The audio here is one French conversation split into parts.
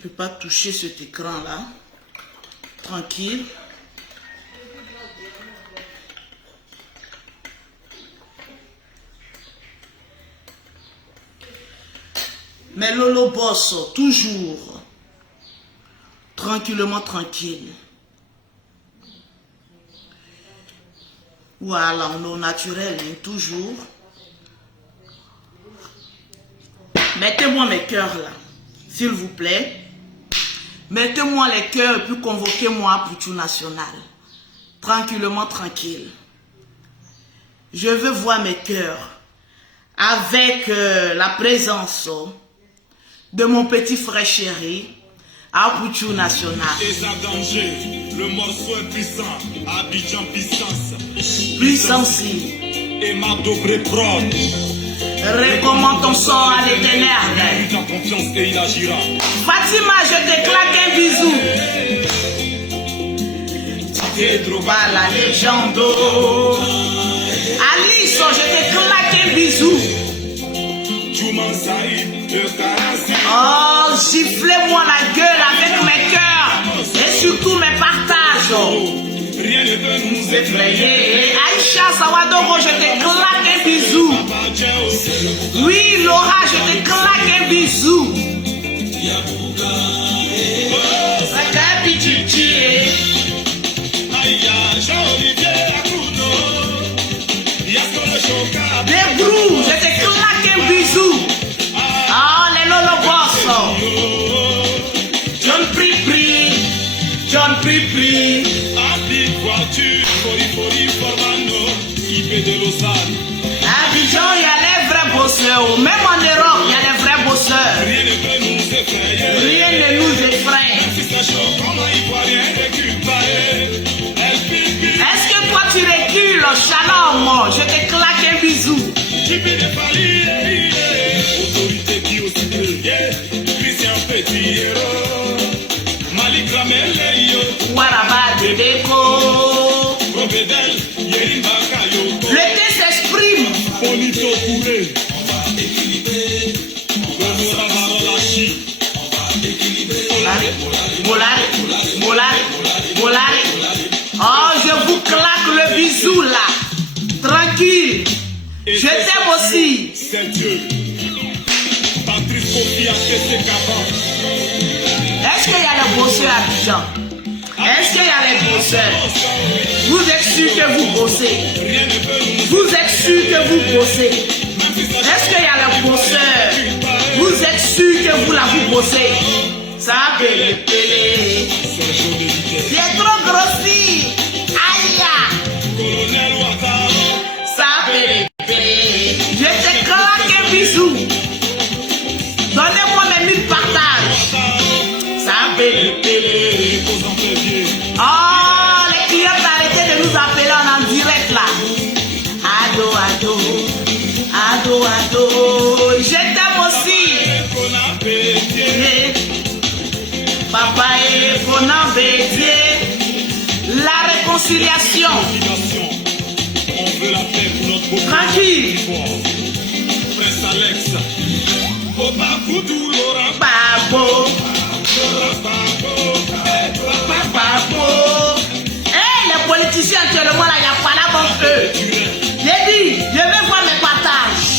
peux pas toucher cet écran-là. Tranquille. Mais Lolo bosse toujours. Tranquillement, tranquille. Voilà, en eau naturelle, hein, toujours. Mettez-moi mes cœurs là, s'il vous plaît. Mettez-moi les cœurs et puis convoquez-moi pour tout national. Tranquillement, tranquille. Je veux voir mes cœurs avec la présence de mon petit frère chéri à Pouchou National. Le morceau est puissant, Abidjan puissance. Puissance. Et ma dobre prod. Recommande ton sang à l'éternel. Il a confiance et il agira. Fatima, je te claque un bisou. Tidroba la légende. Alice, je te claque un bisou. Oh, giflez-moi la gueule avec mes cœurs et surtout mes partages. Rien ne peut nous effrayer. Aïcha Sawadoro, je te claque un bisou. Oui, Laura, je te claque un bisou. Débrou, je te claque un bisou. Ah, les Lolo Boss. John Pripri, John Pripri. Abidjan, il y a les vrais bosseurs. Même en Europe, il y a les vrais bosseurs. Rien ne nous effraie. Est-ce que toi tu recules, Shalom? Je te claque un bisou. Autorité qui aussi Christian Petit héros. Malik Ramel, Waraba de Déco. Le thé s'exprime. Bonito Touré. Molari, Molari, Molari. Oh, je vous claque le bisou là. Tranquille. Je t'aime aussi. C'est Dieu. Patrice Kofi a fait ses capables. Est-ce qu'il y a les bosseurs à Abidjan? Est-ce qu'il y a les bosseurs? Vous êtes sûr que vous bossez? Vous êtes sûr que vous bossez? Est-ce qu'il y a les bosseurs? Vous êtes sûr que vous la vous bossez? Ça pélé pélé. C'est trop grossi. Aïe. Colonel Ouattara. Ça pélé pélé. Je te claque un bisou. Donnez-moi mes 1000 partages. Ça pélé pélé. Oh, les clients arrêtez de nous appeler en direct là. Ado, ado, ado, ado. Je t'aime aussi. Papa et Conan Bédier. La réconciliation. On veut la paix pour notre beau Tranquille. Prince Alex. Boba Koudou Laurent. Babo. Babo. Hey, les politiciens actuellement là, il n'y a pas la bonne eux. J'ai dit, je vais voir mes partages.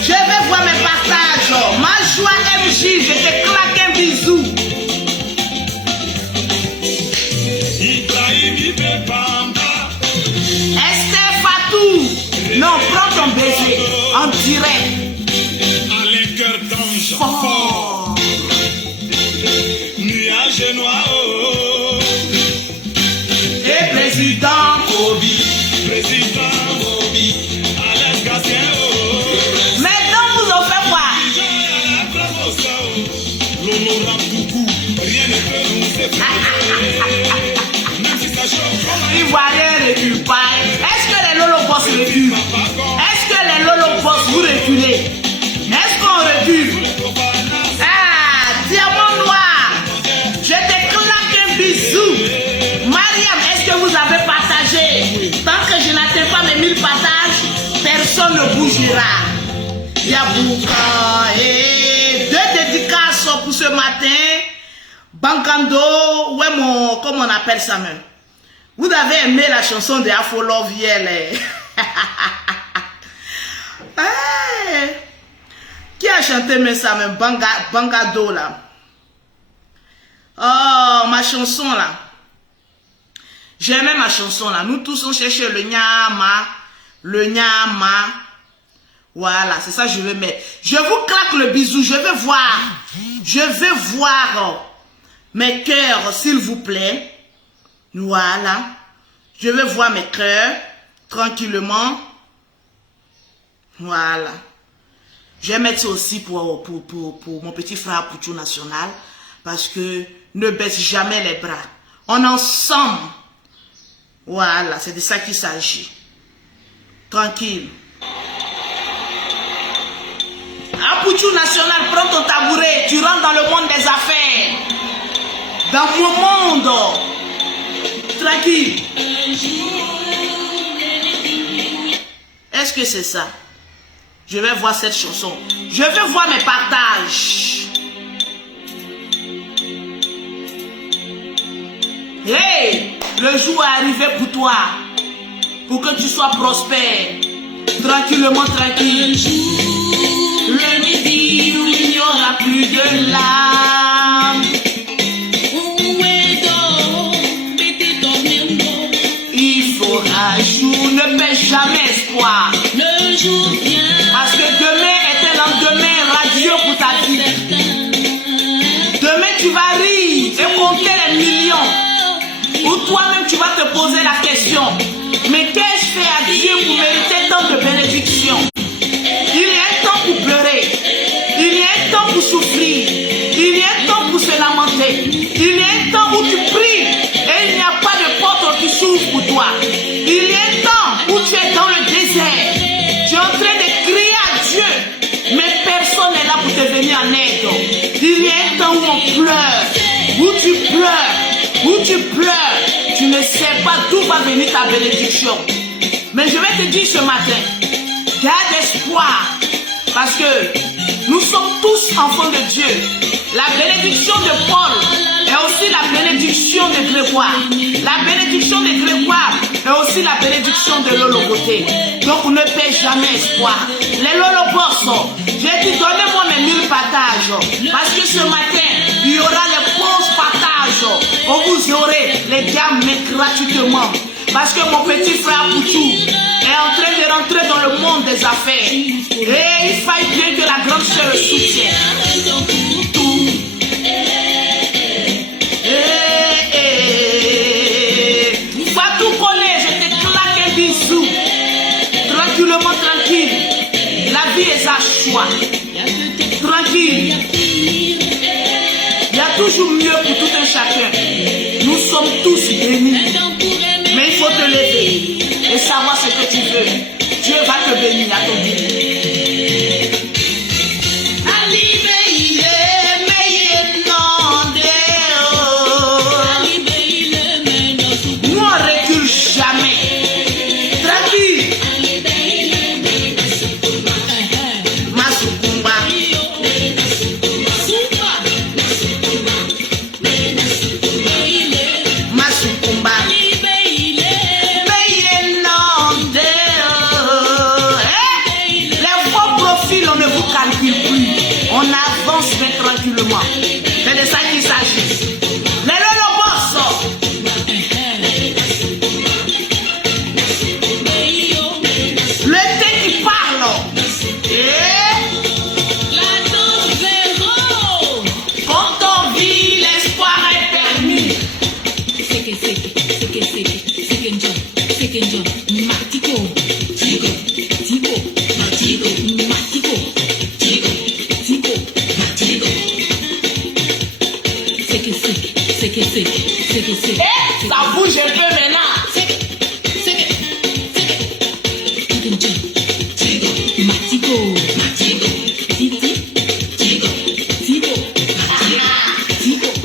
Je vais voir mes partages. Ma joie MJ, je te claque un bisou. Esther Fatou. Non, prends ton baiser en direct. Alain Cœur d'Ange. Fort. Nuage noir. Et président Kobi. Président Mobi. Alain Gassien. Mais donc vous en faites quoi? L'honorable Toukou. Rien ne peut nous séparer. Même si ça choque. Ivoirien recule pas. Est-ce que les Lolo Boss reculent? Est-ce que les Lolo Boss vous reculez? Est-ce qu'on recule? Ah, diamant noir. Je te claque un bisou. Mariam, est-ce que vous avez partagé? Tant que je n'atteins pas mes 1000 partages, personne ne bougera. Yabouka et 2 dédicaces sort pour ce matin. Bankando, ouais, comment on appelle ça même? Vous avez aimé la chanson de Afro Love hier, Qui a chanté mais ça même? Bangado là. Oh, ma chanson là. J'aimais ma chanson là. Nous tous on cherchait le nyama. Le nyama. Voilà, c'est ça que je vais mettre. Je vous claque le bisou. Je vais voir. Je vais voir mes cœurs, s'il vous plaît. Voilà. Je vais voir mes cœurs. Tranquillement. Voilà. Je vais mettre ça aussi pour mon petit frère Pouchou National. Parce que ne baisse jamais les bras. On est ensemble. Voilà, c'est de ça qu'il s'agit. Tranquille. Pouchou National, prends ton tabouret. Tu rentres dans le monde des affaires. Dans mon monde. Tranquille. Est-ce que c'est ça? Je vais voir cette chanson. Je vais voir mes partages. Hey, le jour est arrivé pour toi. Pour que tu sois prospère. Tranquillement, tranquille. Le midi où il n'y aura plus de larmes. Il fera jour, ne baisse jamais espoir. Le jour vient. Parce que demain est un lendemain radieux pour ta vie. Demain tu vas rire et compter les millions. Ou toi-même tu vas te poser la question. Mais qu'ai-je fait à Dieu pour mériter tant de bénédictions? Il y a un temps pour pleurer. Il y a un temps pour souffrir. Il y a un temps pour se lamenter. Il y a un temps où tu pries et il n'y a pas de porte qui s'ouvre pour toi. Il y a un temps où tu es dans le désert. Tu es en train de crier à Dieu, mais personne n'est là pour te venir en aide. Il y a un temps où on pleure, où tu pleures, où tu pleures. Tu ne sais pas d'où va venir ta bénédiction. Mais je vais te dire ce matin, garde espoir, parce que nous sommes tous enfants de Dieu. La bénédiction de Paul est aussi la bénédiction de Grégoire. La bénédiction de Grégoire est aussi la bénédiction de Loloboté. Donc ne paie jamais espoir. Les Lolobos, j'ai dit donnez-moi mes 1000 partages. Parce que ce matin, il y aura les 11 partages. Vous aurez les gammes gratuitement. Parce que mon petit frère Pouchou est en train de rentrer dans le monde des affaires. Et il faille bien que la grande sœur le soutienne. Fatou connaît, je te claque un bisou. Tranquillement, tranquille. La vie est à choix. Tranquille. Il y a toujours mieux pour tout un chacun. Nous sommes tous bénis. Mais il faut te lever et savoir ce que tu veux. Dieu va te bénir à ton tour. Nous on recule jamais. Tranquille. Masukumba. Masukumba. On avance mais tranquillement. C'est de ça qu'il s'agit. Les Lolobos. Le thé qui parle. Quand on vit, l'espoir est permis. Ça bouge un peu maintenant.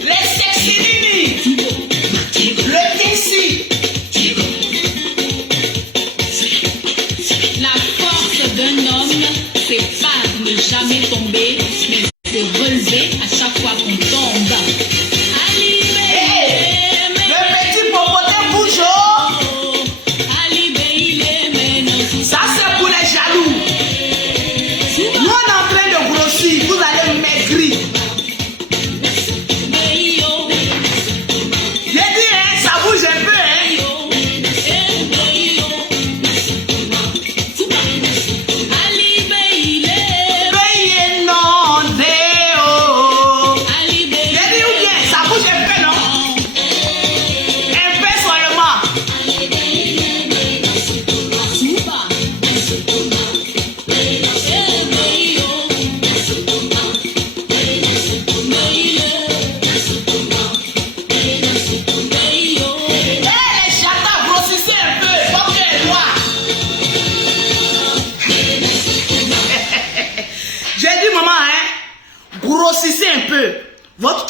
Les sexy, le tissu. La force d'un homme, c'est pas de ne jamais tomber, mais de relever à chaque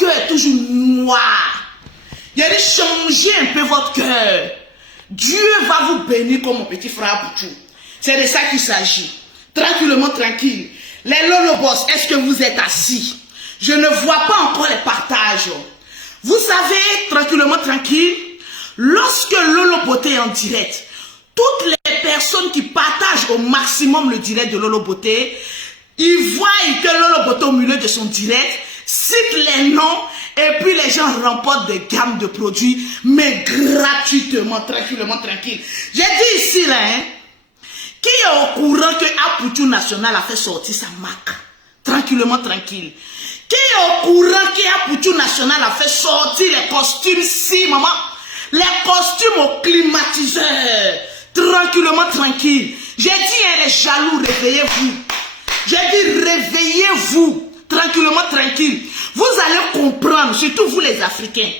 cœur est toujours noir. Il a dit changez un peu votre cœur. Dieu va vous bénir comme mon petit frère Pouchou. C'est de ça qu'il s'agit. Tranquillement, tranquille. Les Lolobos, est-ce que vous êtes assis? Je ne vois pas encore les partages. Vous savez, tranquillement, tranquille, lorsque Lolo Beauté est en direct, toutes les personnes qui partagent au maximum le direct de Lolo Beauté, ils voient que Lolo Beauté au milieu de son direct cite les noms et puis les gens remportent des gammes de produits, mais gratuitement, tranquillement, tranquille. J'ai dit ici, là, hein, qui est au courant que Apoutou National a fait sortir sa marque? Tranquillement, tranquille. Qui est au courant que Apoutou National a fait sortir les costumes, si, maman? Les costumes au climatiseur. Tranquillement, tranquille. J'ai dit, hein, les jaloux, réveillez-vous. J'ai dit, réveillez-vous. Tranquillement, tranquille. Vous allez comprendre, surtout vous les Africains,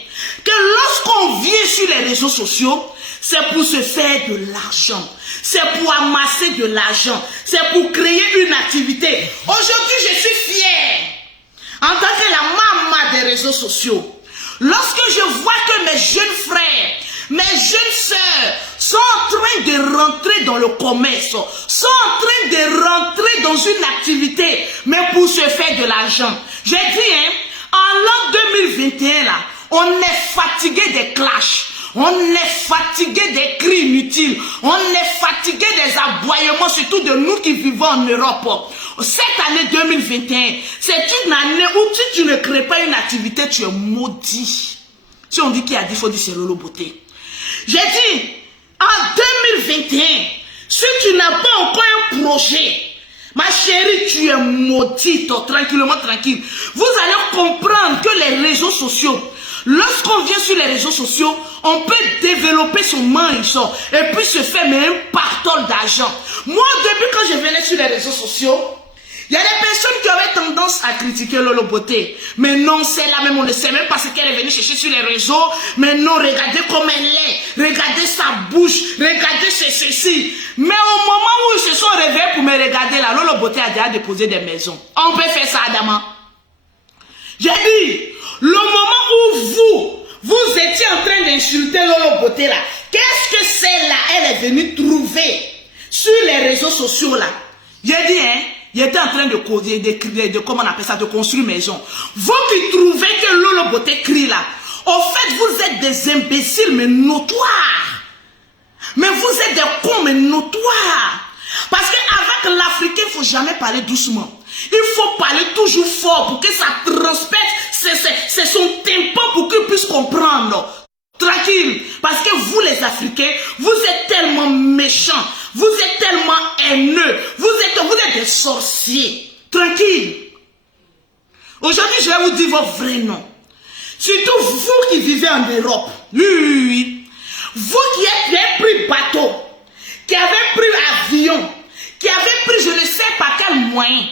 que lorsqu'on vient sur les réseaux sociaux, c'est pour se faire de l'argent. C'est pour amasser de l'argent. C'est pour créer une activité. Aujourd'hui, je suis fière, en tant que la maman des réseaux sociaux, lorsque je vois que mes jeunes frères, mes jeunes sœurs sont en train de rentrer dans le commerce, sont en train de rentrer dans une activité, mais pour se faire de l'argent. J'ai dit, hein, en l'an 2021, là, on est fatigué des clashs. On est fatigué des cris inutiles. On est fatigué des aboiements, surtout de nous qui vivons en Europe. Cette année 2021, c'est une année où si tu ne crées pas une activité, tu es maudit. Si on dit qu'il a dit, il faut dire c'est Lolo Beauté. J'ai dit, en 2021, si tu n'as pas encore un projet, ma chérie, tu es maudite, tranquillement, tranquille. Vous allez comprendre que les réseaux sociaux, lorsqu'on vient sur les réseaux sociaux, on peut développer son manche et puis se faire même un partage d'argent. Moi, au début, quand je venais sur les réseaux sociaux, il y a des personnes qui avaient tendance à critiquer Lolo Beauté. Mais non, c'est la même, on ne sait même pas ce qu'elle est venue chercher sur les réseaux. Mais non, regardez comme elle est. Regardez sa bouche. Regardez ceci. Mais au moment où ils se sont réveillés pour me regarder, là, Lolo Beauté a déjà déposé des maisons. On peut faire ça, Adama. J'ai dit, le moment où vous étiez en train d'insulter Lolo Beauté, là, qu'est-ce que c'est là? Elle est venue trouver sur les réseaux sociaux, là. J'ai dit, hein, il était en train de causer, comment on appelle ça, de construire maison. Vous qui trouvez que Lolo Beauté crie là, au fait, vous êtes des imbéciles, mais notoires. Mais vous êtes des cons, mais notoires. Parce qu'avec l'Africain, il ne faut jamais parler doucement. Il faut parler toujours fort pour que ça transperce, c'est son tempo pour qu'il puisse comprendre. Tranquille, parce que vous les Africains, vous êtes tellement méchants, vous êtes tellement haineux, vous êtes des sorciers. Tranquille. Aujourd'hui, je vais vous dire votre vrai nom. Surtout vous qui vivez en Europe. Oui. Vous qui avez pris bateau, qui avez pris avion, qui avez pris je ne sais pas quel moyen,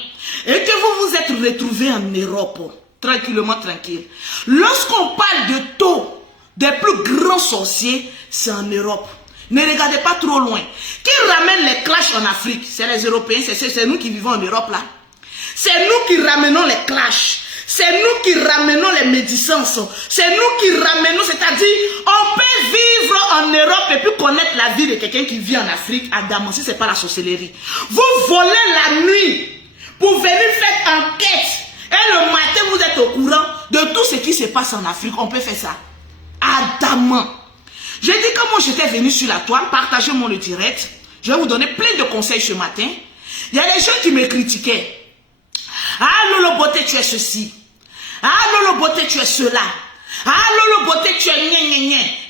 et que vous vous êtes retrouvés en Europe. Tranquillement, tranquille. Lorsqu'on parle de taux des plus grands sorciers, c'est en Europe. Ne regardez pas trop loin. Qui ramène les clashs en Afrique? C'est les Européens, c'est nous qui vivons en Europe là. C'est nous qui ramenons les clashs. C'est nous qui ramenons les médisances. C'est nous qui ramenons, c'est-à-dire, on peut vivre en Europe et puis connaître la vie de quelqu'un qui vit en Afrique. Adam, si ce n'est pas la sorcellerie. Vous volez la nuit pour venir faire enquête. Et le matin, vous êtes au courant de tout ce qui se passe en Afrique. On peut faire ça. Adamant. J'ai dit comment j'étais venu sur la toile, partagez-moi le direct. Je vais vous donner plein de conseils ce matin. Il y a des gens qui me critiquaient. Ah Lolo Beauté, tu es ceci. Ah Lolo Beauté, tu es cela. Ah Lolo Beauté, tu es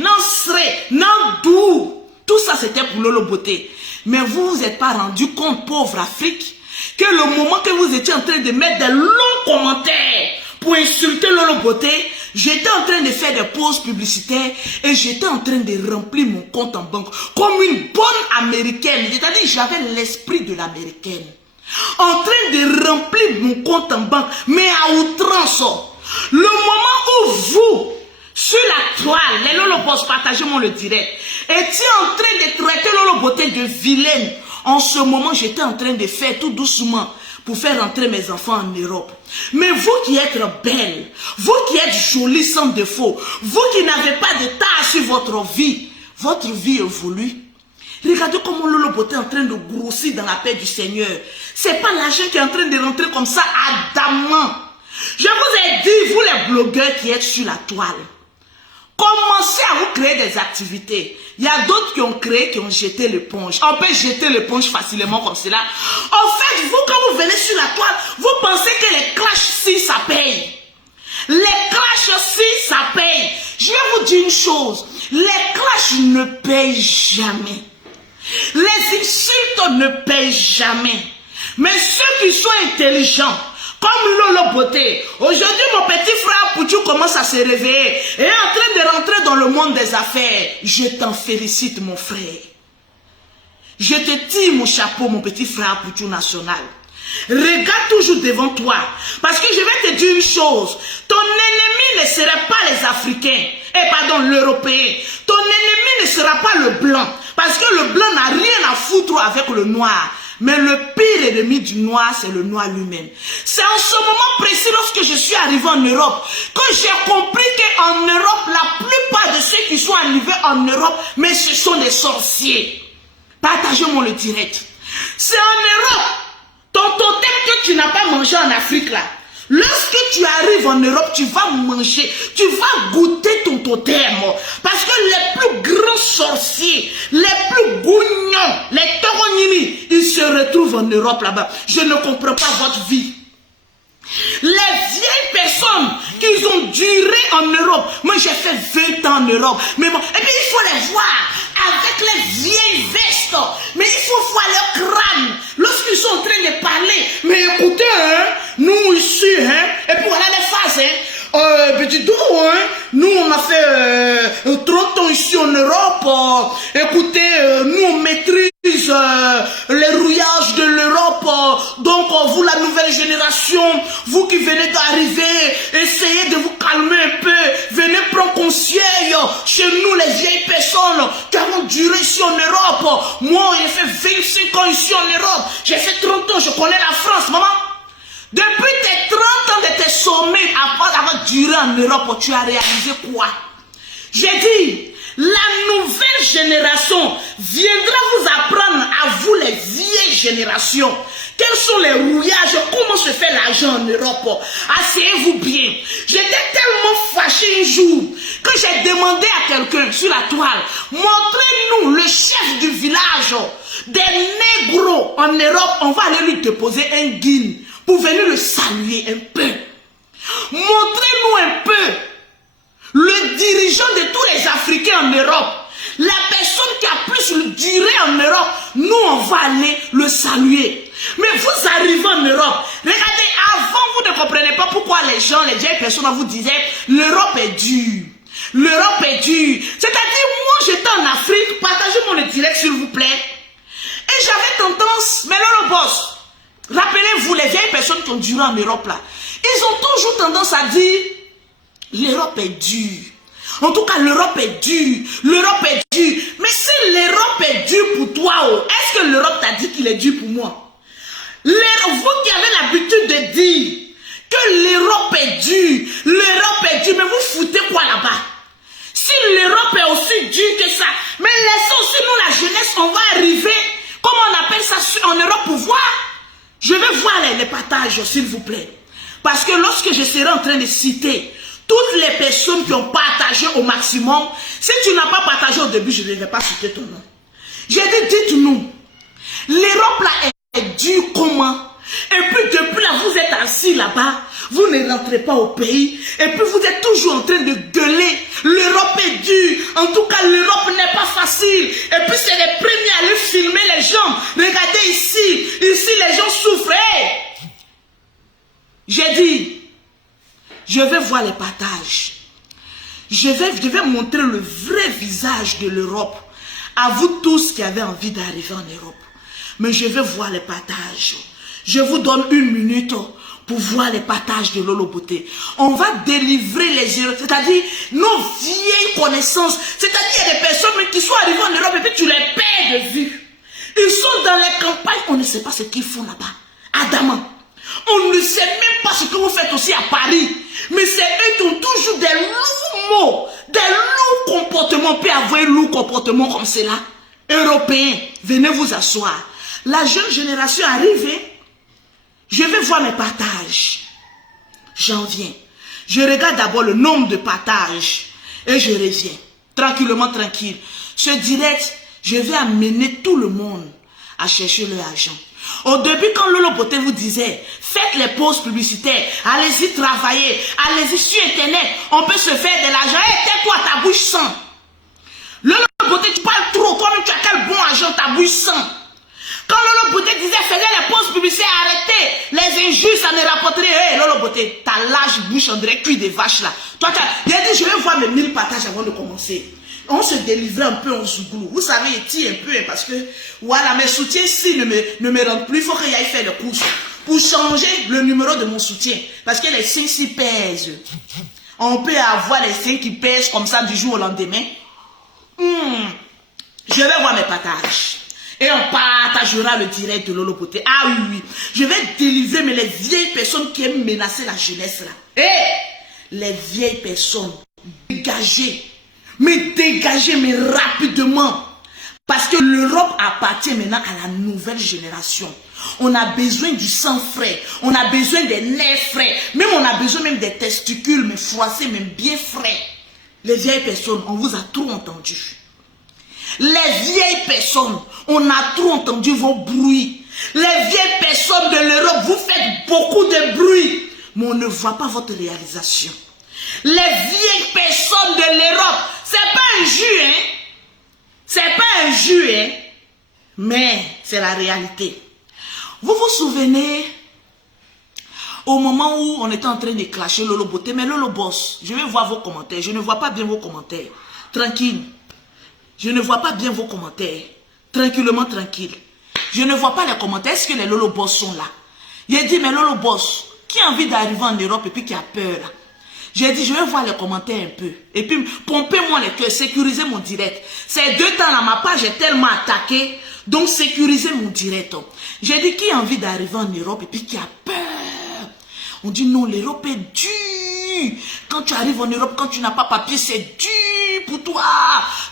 non sré, non doux. Tout ça c'était pour Lolo Beauté. Mais vous vous êtes pas rendu compte, pauvre Afrique, que le moment que vous étiez en train de mettre des longs commentaires pour insulter Lolo Beauté, j'étais en train de faire des pauses publicitaires et j'étais en train de remplir mon compte en banque comme une bonne américaine. C'est-à-dire j'avais l'esprit de l'américaine. En train de remplir mon compte en banque, mais à outrance. Le moment où vous, sur la toile, les Lolobos, partagez-moi le direct, étiez en train de traiter Lolo Beauté de vilaine, en ce moment j'étais en train de faire tout doucement pour faire entrer mes enfants en Europe. Mais vous qui êtes belle, vous qui êtes jolie sans défaut, vous qui n'avez pas de tâches sur votre vie évolue. Regardez comment Lolo Beauté est en train de grossir dans la paix du Seigneur. C'est pas l'argent qui est en train de rentrer comme ça ardemment. Je vous ai dit, vous les blogueurs qui êtes sur la toile, commencez à vous créer des activités. Il y a d'autres qui ont créé, qui ont jeté l'éponge. On peut jeter l'éponge facilement comme cela. En fait, vous, quand vous venez sur la toile, vous pensez que les clashs-ci, ça paye. Les clashs-ci, ça paye. Je vais vous dire une chose. Les clashs ne payent jamais. Les insultes ne payent jamais. Mais ceux qui sont intelligents, comme Lolo Beauté, aujourd'hui mon petit frère Poutou commence à se réveiller et est en train de rentrer dans le monde des affaires. Je t'en félicite mon frère. Je te tire mon chapeau mon petit frère Poutou national. Regarde toujours devant toi. Parce que je vais te dire une chose. Ton ennemi ne sera pas les Africains. L'Européen. Ton ennemi ne sera pas le blanc. Parce que le blanc n'a rien à foutre avec le noir. Mais le pire ennemi du noir, c'est le noir lui-même. C'est en ce moment précis, lorsque je suis arrivé en Europe, que j'ai compris qu'en Europe, la plupart de ceux qui sont arrivés en Europe, mais ce sont des sorciers. Partagez-moi le direct. C'est en Europe, ton totem que tu n'as pas mangé en Afrique là. Lorsque tu arrives en Europe, tu vas manger, tu vas goûter ton totem. Parce que les plus grands sorciers, les plus gougnons, les toronini, ils se retrouvent en Europe là-bas. Je ne comprends pas votre vie. Les vieilles personnes qui ont duré en Europe. Moi, j'ai fait 20 ans en Europe. Mais bon, et puis il faut les voir avec les vieilles vestes. Mais il faut voir leur crâne lorsqu'ils sont en train de parler. Mais écoutez, hein, nous ici, hein, et puis voilà les phases, hein. Petit dos, hein, nous on a fait 30 ans ici en Europe. Écoutez, nous on maîtrise les rouillages de l'Europe. Donc vous la nouvelle génération, vous qui venez d'arriver, essayez de vous calmer un peu. Venez prendre conseil chez nous les vieilles personnes qui avons duré ici en Europe. Moi j'ai fait 25 ans ici en Europe. J'ai fait 30 ans, je connais la France, maman. Depuis tes 30 ans de tes sommets, après avoir duré en Europe, tu as réalisé quoi? J'ai dit, la nouvelle génération viendra vous apprendre à vous les vieilles générations. Quels sont les rouillages? Comment se fait l'argent en Europe? Asseyez-vous bien. J'étais tellement fâché un jour que j'ai demandé à quelqu'un sur la toile, montrez-nous le chef du village des négros en Europe. On va aller lui déposer un guine pour venir le saluer un peu. Montrez-nous un peu le dirigeant de tous les Africains en Europe. La personne qui a plus duré en Europe, nous on va aller le saluer. Mais vous arrivez en Europe, regardez, avant vous ne comprenez pas pourquoi les gens, les vieilles personnes vous disaient l'Europe est dure. L'Europe est dure. C'est-à-dire, moi j'étais en Afrique, partagez-moi le direct s'il vous plaît. Et j'avais tendance, mais là le boss, rappelez-vous les vieilles personnes qui ont duré en Europe là, ils ont toujours tendance à dire l'Europe est dure. En tout cas, l'Europe est dure. L'Europe est dure. Mais si l'Europe est dure pour toi, est-ce que l'Europe t'a dit qu'il est dur pour moi? Vous qui avez l'habitude de dire que l'Europe est dure, mais vous foutez quoi là-bas? Si l'Europe est aussi dure que ça, mais laissons aussi nous la jeunesse, on va arriver, comment on appelle ça en Europe pour voir? Je vais voir les partages, s'il vous plaît. Parce que lorsque je serai en train de citer toutes les personnes qui ont partagé au maximum, si tu n'as pas partagé au début, je ne vais pas citer ton nom. J'ai dit, dites-nous, l'Europe là est dure comment? Et puis depuis là, vous êtes assis là-bas, vous ne rentrez pas au pays, et puis vous êtes toujours en train de gueuler, l'Europe est dure, en tout cas l'Europe n'est pas facile, et puis c'est les premiers à aller filmer les gens, regardez ici les gens souffrent. Hey! J'ai dit, je vais voir les partages, je vais montrer le vrai visage de l'Europe, à vous tous qui avez envie d'arriver en Europe, mais je vais voir les partages. Je vous donne 1 minute pour voir les partages de Lolo Beauté. On va délivrer les erreurs, c'est-à-dire nos vieilles connaissances. C'est-à-dire il y a des personnes qui sont arrivées en Europe et puis tu les perds de vue. Ils sont dans les campagnes, on ne sait pas ce qu'ils font là-bas. Adamant. On ne sait même pas ce que vous faites aussi à Paris. Mais c'est eux qui ont toujours des lourds mots, des lourds comportements. On peut avoir un lourd comportement comme cela. Européens, venez vous asseoir. La jeune génération arrive. Je vais voir mes partages. J'en viens. Je regarde d'abord le nombre de partages. Et je reviens. Tranquillement, tranquille. Ce direct, je vais amener tout le monde à chercher leur argent. Au début, quand Lolo Beauté vous disait, faites les pauses publicitaires, allez-y travailler, allez-y sur Internet, on peut se faire de l'argent. Hé, tais-toi, ta bouche sent. Lolo Beauté, tu parles trop, toi-même tu as quel bon argent, ta bouche sent. Quand Lolo Beauté disait, faisait les pauses publicitaires, arrêtez, les injures, ça ne rapporterait. Hé, Lolo Beauté, ta large bouche, on dirait cuit des vaches là. Toi, il a dit, je vais voir mes 1000 partages avant de commencer. On se délivrait un peu en Zouglou. Vous savez, il tire un peu parce que, voilà, mes soutiens, s'ils ne me rendent plus, il faut que j'aille faire le course pour changer le numéro de mon soutien. Parce que les 5 s'y pèsent. On peut avoir les 5 qui pèsent comme ça du jour au lendemain. Je vais voir mes partages. Et on partagera le direct de Lolo Beauté. Ah oui, oui. Je vais délivrer, mais les vieilles personnes qui aiment menacer la jeunesse là. Hé! Les vieilles personnes, dégagées. Mais dégagez, mais rapidement. Parce que l'Europe appartient maintenant à la nouvelle génération. On a besoin du sang frais. On a besoin des nerfs frais. Même on a besoin même des testicules, mais froissés, même bien frais. Les vieilles personnes, on vous a trop entendu. Les vieilles personnes, on a trop entendu vos bruits. Les vieilles personnes de l'Europe, vous faites beaucoup de bruit. Mais on ne voit pas votre réalisation. Les vieilles personnes de l'Europe, c'est pas un jus, hein. C'est pas un jus, hein. Mais c'est la réalité. Vous vous souvenez au moment où on était en train de clasher Lolo Beauté, mais Lolo Boss, je vais voir vos commentaires. Je ne vois pas bien vos commentaires. Tranquille. Je ne vois pas bien vos commentaires. Tranquillement, tranquille. Je ne vois pas les commentaires. Est-ce que les Lolo Boss sont là? J'ai dit, mais Lolo Boss, qui a envie d'arriver en Europe et puis qui a peur là? J'ai dit, je vais voir les commentaires un peu. Et puis, pompez-moi les cœurs, sécurisez mon direct. Ces 2 temps-là, ma page est tellement attaquée. Donc, sécurisez mon direct. J'ai dit, qui a envie d'arriver en Europe et puis qui a peur? On dit, non, l'Europe est dure. Quand tu arrives en Europe, quand tu n'as pas papier, c'est dur pour toi.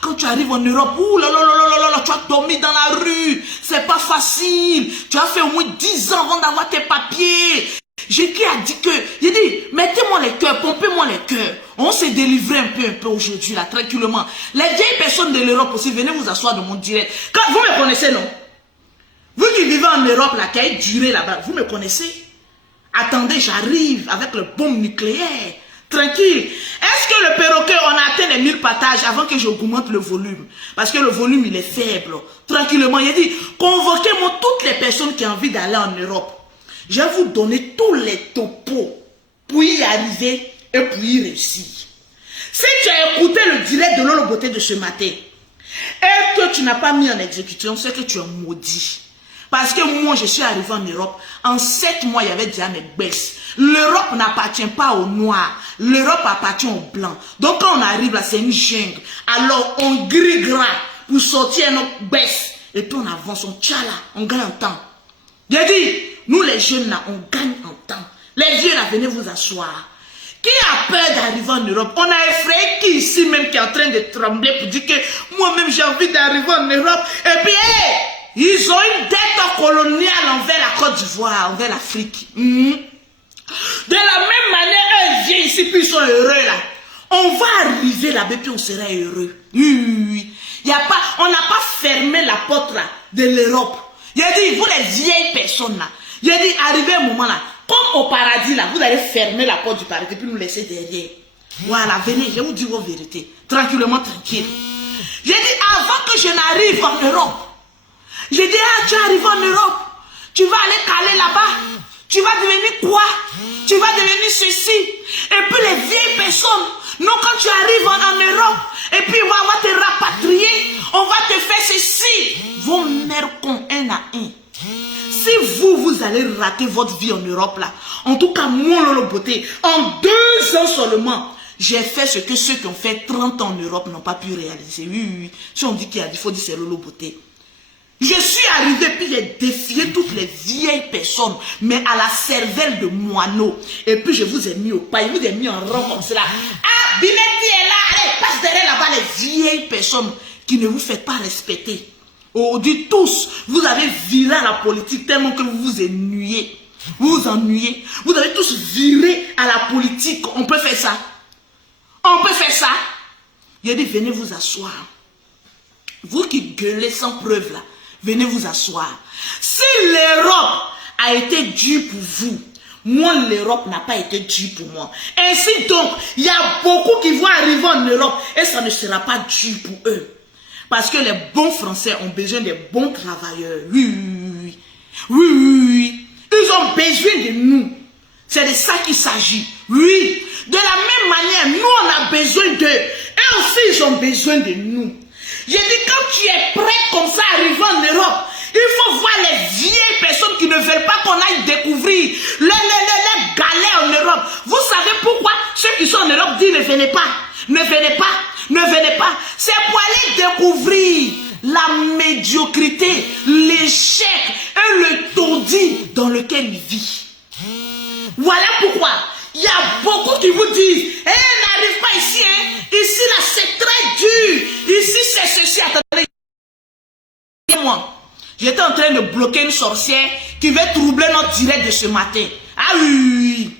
Quand tu arrives en Europe, ouh là là là là là, tu as dormi dans la rue. C'est pas facile. Tu as fait au moins 10 ans avant d'avoir tes papiers. J'ai qui a dit que, j'ai dit, mettez-moi les cœurs, pompez-moi les cœurs. On s'est délivré un peu aujourd'hui, là, tranquillement. Les vieilles personnes de l'Europe aussi, venez vous asseoir dans mon direct. Quand vous me connaissez, non? Vous qui vivez en Europe, là, qui avez duré là-bas, vous me connaissez? Attendez, j'arrive avec le bombe nucléaire. Tranquille. Est-ce que le perroquet, on a atteint les 1000 partages avant que j'augmente le volume? Parce que le volume, il est faible. Tranquillement, il a dit, convoquez-moi toutes les personnes qui ont envie d'aller en Europe. Je vais vous donner tous les topos pour y arriver et pour y réussir. Si tu as écouté le direct de Lolo Beauté de ce matin et que tu n'as pas mis en exécution, c'est que tu es maudit. Parce que moi, je suis arrivé en Europe. En 7 mois, il y avait déjà mes baisses. L'Europe n'appartient pas aux Noirs. L'Europe appartient aux Blancs. Donc, quand on arrive là, c'est une jungle. Alors, on grille gras pour sortir notre baisse. Et puis, on avance, on tcha là, on gagne en temps. J'ai dit, nous les jeunes là, on gagne en temps. Les vieux là, venez vous asseoir. Qui a peur d'arriver en Europe? On a effrayé qui ici même qui est en train de trembler pour dire que moi-même j'ai envie d'arriver en Europe. Et puis, hey, ils ont une dette coloniale envers la Côte d'Ivoire, envers l'Afrique. De la même manière, eux viennent ici puis ils sont heureux là. On va arriver là-bas puis on sera heureux. Oui. On n'a pas fermé la porte là de l'Europe. Il a dit, vous les vieilles personnes là, il a dit, arrivez un moment là, comme au paradis là, vous allez fermer la porte du paradis puis nous laisser derrière. Voilà, venez, je vous dis vos vérités. Tranquillement, tranquille. J'ai dit, avant que je n'arrive en Europe, j'ai dit, ah, tu arrives en Europe, tu vas aller caler là-bas, tu vas devenir quoi? Tu vas devenir ceci. Et puis les vieilles personnes, non, quand tu arrives en Europe, et puis on va te rapatrier, on va te faire ceci. Vos mères con un à un. Si vous allez rater votre vie en Europe là, en tout cas moi Lolo Beauté, en 2 ans seulement, j'ai fait ce que ceux qui ont fait 30 ans en Europe n'ont pas pu réaliser. Oui. Si on dit qu'il y a, il faut dire c'est Lolo Beauté. Je suis arrivé puis j'ai défié toutes les vieilles personnes, mais à la cervelle de moineau. Et puis je vous ai mis au pas, je vous ai mis en rang comme cela. Ah, Binetti est là, allez, passe derrière là-bas les vieilles personnes qui ne vous faites pas respecter. Aujourd'hui, tous, vous avez viré à la politique tellement que vous vous ennuyez. Vous vous ennuyez. Vous avez tous viré à la politique. On peut faire ça. On peut faire ça. Il a dit, venez vous asseoir. Vous qui gueulez sans preuve là, venez vous asseoir. Si l'Europe a été dure pour vous, moi l'Europe n'a pas été dure pour moi. Ainsi donc, il y a beaucoup qui vont arriver en Europe et ça ne sera pas dur pour eux. Parce que les bons Français ont besoin des bons travailleurs. Oui. Ils ont besoin de nous. C'est de ça qu'il s'agit. Oui. De la même manière, nous on a besoin d'eux. Et aussi ils ont besoin de nous. J'ai dit, quand tu es prêt comme ça à arriver en Europe, il faut voir les vieilles personnes qui ne veulent pas qu'on aille découvrir les galères en Europe. Vous savez pourquoi ceux qui sont en Europe disent ne venez pas, ne venez pas, ne venez pas. C'est pour aller découvrir la médiocrité, l'échec et le taudis dans lequel il vit. Voilà pourquoi il y a beaucoup qui vous disent, n'arrive pas ici, hein. Ici là c'est très dur, ici c'est ceci. Attendez, moi, j'étais en train de bloquer une sorcière qui veut troubler notre direct de ce matin. Ah oui,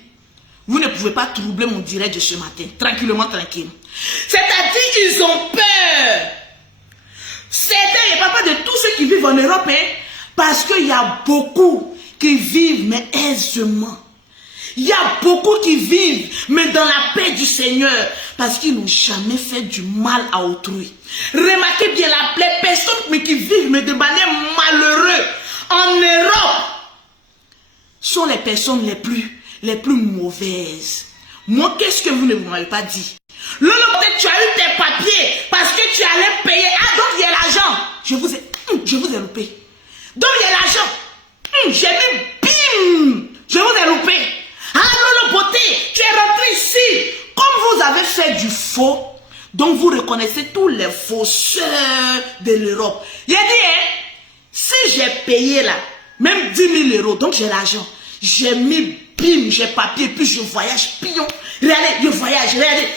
vous ne pouvez pas troubler mon direct de ce matin, tranquillement, tranquille. C'est-à-dire qu'ils ont peur. Certains, et pas de tous ceux qui vivent en Europe, hein, parce qu'il y a beaucoup qui vivent mais aisément. Il y a beaucoup qui vivent, mais dans la paix du Seigneur, parce qu'ils n'ont jamais fait du mal à autrui. Remarquez bien, les personnes qui vivent, mais de manière malheureuse, en Europe, sont les personnes les plus mauvaises. Moi, qu'est-ce que vous ne m'avez pas dit? Peut-être tu as eu tes papiers, parce que tu allais payer. Ah, donc il y a l'argent. Je vous ai loupé. Donc il y a l'argent. J'ai mis bim. Je vous ai loupé. Ah, Lolo Beauté, tu es rentré ici. Comme vous avez fait du faux, donc vous reconnaissez tous les fausseurs de l'Europe. Il a dit, hein, si j'ai payé là, même 10 000 euros, donc j'ai l'argent. J'ai mis bim, j'ai papier, puis je voyage, pion. Regardez, je voyage, regardez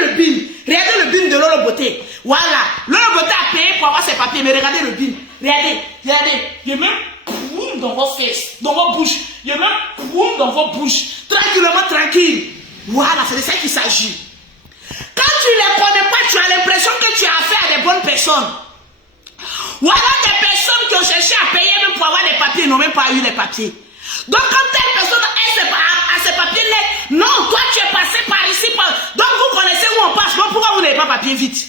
le bim. Regardez le bim de Lolo Beauté. Voilà, Lolo Beauté a payé pour avoir ses papiers, mais regardez le bim. Regardez, je mets dans vos fesses, dans vos bouches. Je mets dans vos bouches. Tranquillement, tranquille. Voilà, c'est de ça qu'il s'agit. Quand tu ne les connais pas, tu as l'impression que tu as affaire à des bonnes personnes. Voilà des personnes qui ont cherché à payer même pour avoir des papiers, n'ont même pas eu les papiers. Donc quand telle personne a ses papiers, non, toi tu es passé par ici. Donc vous connaissez où on passe. Donc pourquoi vous n'avez pas papier vite?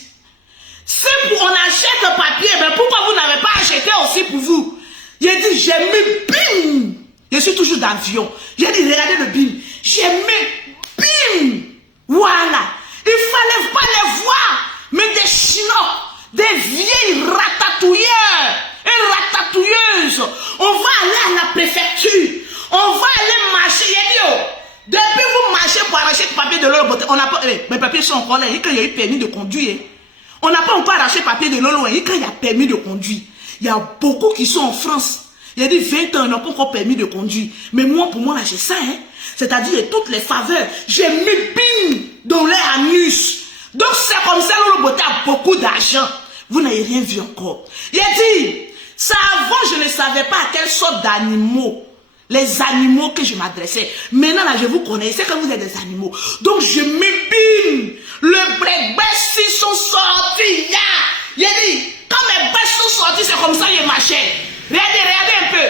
Si on achète le papier, mais pourquoi vous n'avez pas acheté aussi pour vous? J'ai dit, j'ai mis bim. Je suis toujours d'avion. J'ai dit, regardez le bim. J'ai mis bim. Voilà. Il ne fallait pas les voir. Mais des chinois, des vieilles ratatouilleurs et ratatouilleuses. On va aller à la préfecture. On va aller marcher. J'ai dit, oh, depuis vous marchez pour arracher le papier de Lolo Beauté, on n'a pas. Mes papiers sont encore là. Il y a eu permis de conduire. On n'a pas encore arraché le papier de Lolo. Il y a permis de conduire. Il y a beaucoup qui sont en France. Il y a dit 20 ans, ils n'ont pas encore permis de conduire. Mais moi, pour moi, là, j'ai ça. Hein? C'est-à-dire, toutes les faveurs. J'ai mis bing dans les anus. Donc, c'est comme ça, Lolo Beauté a beaucoup d'argent. Vous n'avez rien vu encore. Il a dit, ça avant, je ne savais pas à quelle sorte d'animaux. Les animaux que je m'adressais. Maintenant, là, je vous connais. C'est que vous êtes des animaux. Donc, je mets bing. Le breakfast, ils sont sortis. Il a dit, quand mes bêtes sont sortis, c'est comme ça que je marchais. Regardez un peu.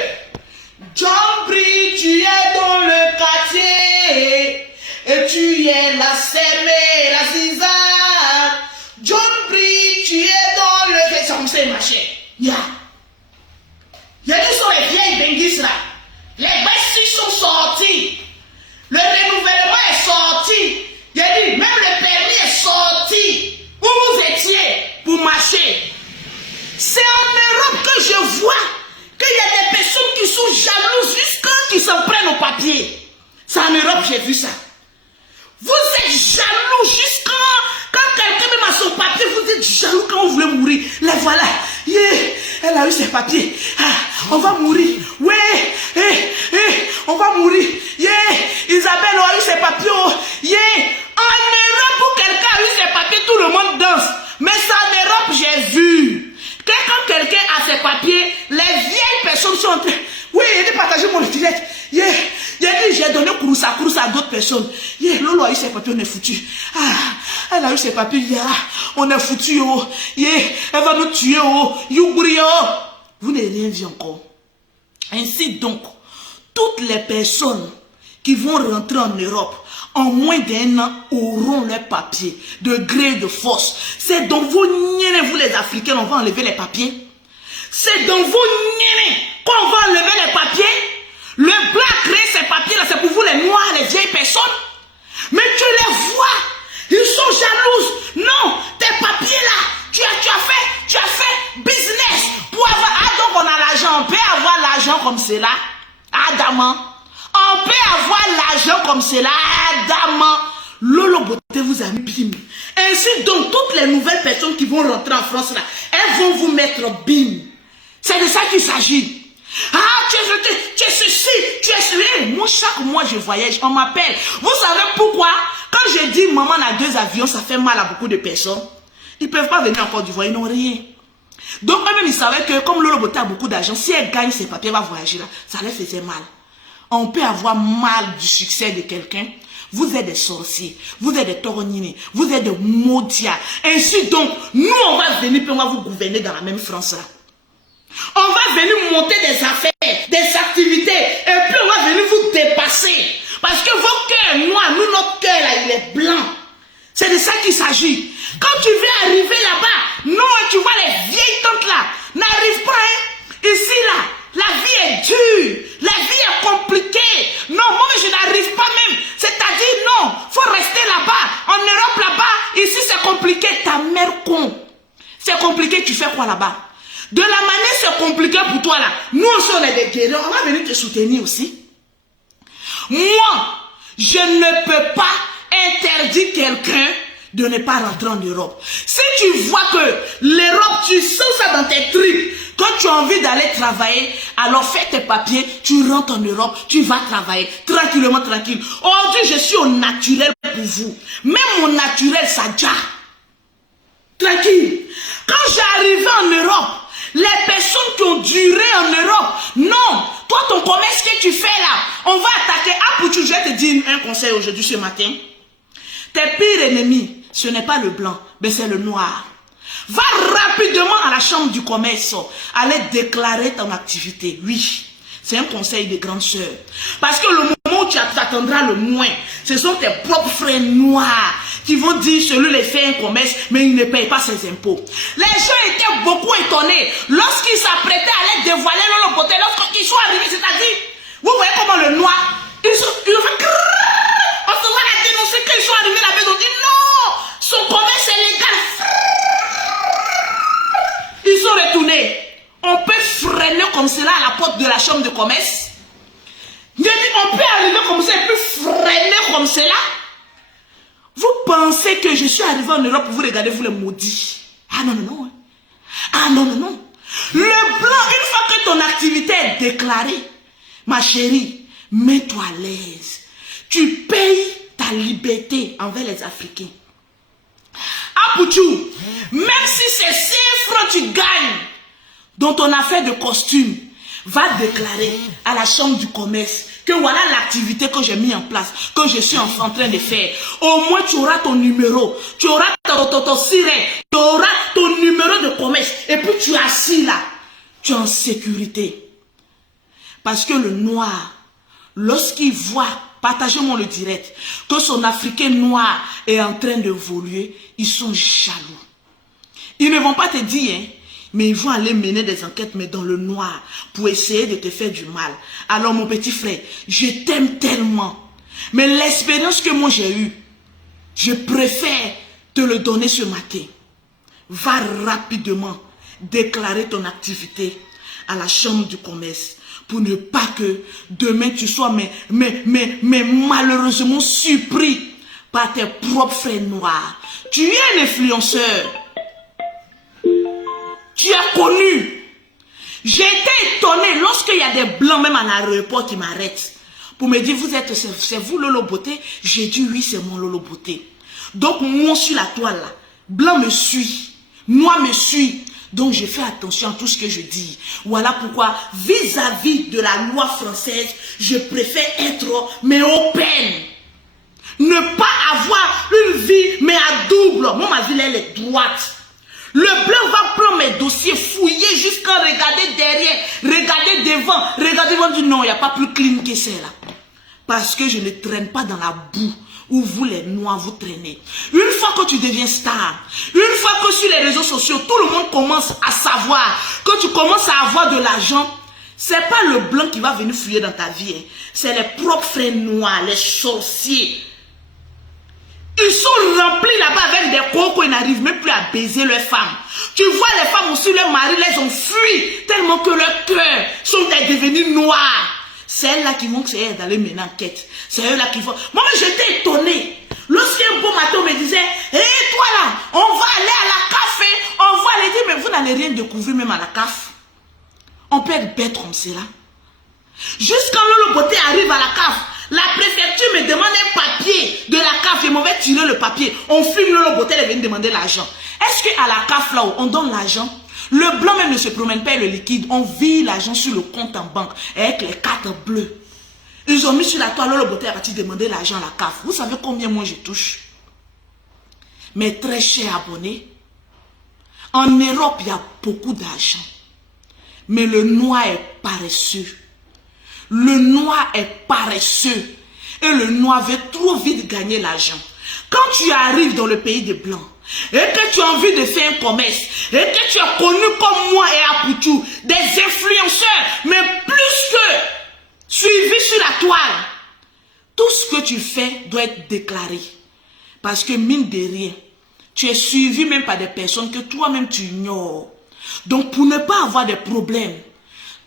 John Brie, tu es dans le quartier. Et tu es la Sémé, la Ziza. John Brie, tu es dans le... C'est comme ça que je marchais. Il y a dit, sont les vieilles benguis là. Les bêtes sont sortis. Le renouvellement est sorti. Il a dit, même le permis est sorti. Où vous étiez pour marcher? C'est en Europe que je vois qu'il y a des personnes qui sont jalouses jusqu'à qui s'en prennent au papier. C'est en Europe j'ai vu ça. Vous êtes jaloux jusqu'à quand quelqu'un même a son papier, vous êtes jaloux quand vous voulez mourir. Les voilà. Elle Elle a eu ses papiers. Ah, on va mourir. Oui, on va mourir. Yeah, Isabelle a eu ses papiers. Yeah, en Europe où quelqu'un a eu ses papiers, tout le monde danse. Mais ça en Europe, j'ai vu. Que quand quelqu'un a ses papiers, les vieilles personnes sont en train. Oui, il a partagé mon direct. Yeah, j'ai donné course à d'autres personnes. Yeah, Lolo a eu ses papiers, on est foutu. Ah, elle a eu ses papiers, yeah, on est foutu. Oh. Yeah, elle va nous tuer. Oh. Youguri, oh. Vous n'avez rien vu encore. Ainsi donc, toutes les personnes qui vont rentrer en Europe en moins d'1 an auront leurs papiers de gré de force. C'est dans vos niennes, vous les Africains, on va enlever les papiers. C'est dans vos niennes qu'on va enlever les papiers. Le blanc a créé ces papiers-là, c'est pour vous les noirs, les vieilles personnes. Mais tu les vois, ils sont jalouses. Non, tes papiers-là, tu as fait business pour avoir. Ah, donc on a l'argent, on peut avoir l'argent comme cela. Adamant. On peut avoir l'argent comme cela. Adamant. Lolo Beauté vous a mis bim. Ainsi donc, toutes les nouvelles personnes qui vont rentrer en France là, elles vont vous mettre bim. C'est de ça qu'il s'agit. Ah, tu es ceci, tu es ceci. Moi, chaque mois, je voyage, on m'appelle. Vous savez pourquoi? Quand je dis maman a 2 avions, ça fait mal à beaucoup de personnes. Ils ne peuvent pas venir en Côte d'Ivoire, ils n'ont rien. Donc, eux-mêmes, ils savaient que comme Lolo Beauté a beaucoup d'argent, si elle gagne ses papiers, elle va voyager là, ça leur faisait mal. On peut avoir mal du succès de quelqu'un. Vous êtes des sorciers, vous êtes des toroninés, vous êtes des maudits. Ainsi donc, nous, on va venir et on va vous gouverner dans la même France là. On va venir monter des affaires, des activités, et puis on va venir vous dépasser. Parce que vos cœurs noirs, nous, notre cœur là, il est blanc. C'est de ça qu'il s'agit. Quand tu veux arriver là-bas, non, tu vois les vieilles tantes là, n'arrive pas, hein. Ici là, la vie est dure, la vie est compliquée. Non, moi je n'arrive pas même. C'est-à-dire non, faut rester là-bas. En Europe là-bas, ici c'est compliqué. Ta mère con. C'est compliqué, tu fais quoi là-bas? De la manière c'est compliqué pour toi là. Nous aussi on est des guerriers, on va venir te soutenir aussi. Moi, je ne peux pas interdire quelqu'un de ne pas rentrer en Europe. Si tu vois que l'Europe, tu sens ça dans tes tripes, quand tu as envie d'aller travailler, alors fais tes papiers, tu rentres en Europe, tu vas travailler tranquillement, tranquille. Aujourd'hui, je suis au naturel pour vous. Même mon naturel, ça déjà. Tranquille. Quand j'arrivais en Europe, les personnes qui ont duré en Europe, non, toi ton commerce que tu fais là, on va attaquer. Ah, pour tu, je vais te dire un conseil aujourd'hui ce matin. Tes pires ennemis, ce n'est pas le blanc, mais c'est le noir. Va rapidement à la chambre du commerce, aller déclarer ton activité. Oui, c'est un conseil des grandes sœurs. Parce que le moment où tu t'attendras le moins, ce sont tes propres frères noirs qui vont dire celui-là fait un commerce, mais il ne paye pas ses impôts. Les gens étaient beaucoup étonnés lorsqu'ils s'apprêtaient à aller dévoiler Lolo Beauté, lorsqu'ils sont arrivés, c'est-à-dire, vous voyez comment le noir, ils ont fait on se voit la dénoncer qu'ils sont arrivés là-bas, ils ont dit non, son commerce est légal. Ils sont retournés. On peut freiner comme cela à la porte de la chambre de commerce. On peut arriver comme ça et puis freiner comme cela. Vous pensez que je suis arrivé en Europe pour vous regarder, vous les maudits? Ah non, non, non. Ah non, non, non. Le blanc, une fois que ton activité est déclarée, ma chérie, mets-toi à l'aise. Tu payes ta liberté envers les Africains. Ah, Pouchou, même si c'est 5 francs tu gagnes dans ton affaire de costume, va déclarer à la chambre du commerce que voilà l'activité que j'ai mis en place, que je suis en train de faire. Au moins, tu auras ton numéro, tu auras ton siret, tu auras ton numéro de commerce. Et puis, tu es assis là, tu es en sécurité. Parce que le noir, lorsqu'il voit, partagez-moi le direct, que son Africain noir est en train d'évoluer, ils sont jaloux. Ils ne vont pas te dire, hein, mais ils vont aller mener des enquêtes, mais dans le noir, pour essayer de te faire du mal. Alors mon petit frère, je t'aime tellement. Mais l'expérience que moi j'ai eue, je préfère te le donner ce matin. Va rapidement déclarer ton activité à la chambre du commerce pour ne pas que demain tu sois mais malheureusement surpris par tes propres frères noirs. Tu es un influenceur. Tu es connu. J'ai été étonné lorsqu'il y a des blancs même à l'aéroport qui m'arrêtent pour me dire, c'est vous Lolo Beauté? J'ai dit oui, c'est mon Lolo Beauté. Donc moi sur la toile là, blanc me suit, moi me suis. Donc je fais attention à tout ce que je dis. Voilà pourquoi vis-à-vis de la loi française, je préfère être mais open. Ne pas avoir une vie mais à double. Moi ma vie elle est droite. Le blanc va prendre mes dossiers, fouiller jusqu'à regarder derrière, regarder devant, regarder devant, dire non, il n'y a pas plus clean que ça là. Parce que je ne traîne pas dans la boue où vous les noirs vous traînez. Une fois que tu deviens star, une fois que sur les réseaux sociaux, tout le monde commence à savoir que tu commences à avoir de l'argent, c'est pas le blanc qui va venir fouiller dans ta vie, hein. C'est les propres frères noirs, les sorciers. Ils sont remplis là-bas avec des cocos, ils n'arrivent même plus à baiser leurs femmes. Tu vois les femmes aussi, leurs maris les ont fui tellement que leurs cœurs sont devenus noirs. C'est elles-là qui vont d'aller mener en quête. C'est eux-là qui vont... Moi, j'étais étonné. Lorsqu'un beau matin me disait, hé, toi là, on va aller à la CAF, on va aller dire, mais vous n'allez rien découvrir même à la CAF. On peut être bête comme cela. Jusqu'à Lolo Beauté arrive à la CAF, la préfecture me demande un papier de la CAF et on va tirer le papier. On filme Lolo Beauté, elle vient me demander l'argent. Est-ce qu'à la CAF là où on donne l'argent, le blanc même ne se promène pas le liquide, on vire l'argent sur le compte en banque avec les cartes bleues. Ils ont mis sur la toile, Lolo Beauté a parti demander l'argent à la CAF. Vous savez combien moi je touche? Mes très chers abonnés, en Europe il y a beaucoup d'argent. Mais le noir est paresseux. Le noir est paresseux. Et le noir veut trop vite gagner l'argent. Quand tu arrives dans le pays des blancs, et que tu as envie de faire un commerce, et que tu es connu comme moi et Apoutou, des influenceurs, mais plus que suivis sur la toile, tout ce que tu fais doit être déclaré. Parce que mine de rien, tu es suivi même par des personnes que toi-même tu ignores. Donc pour ne pas avoir de problèmes,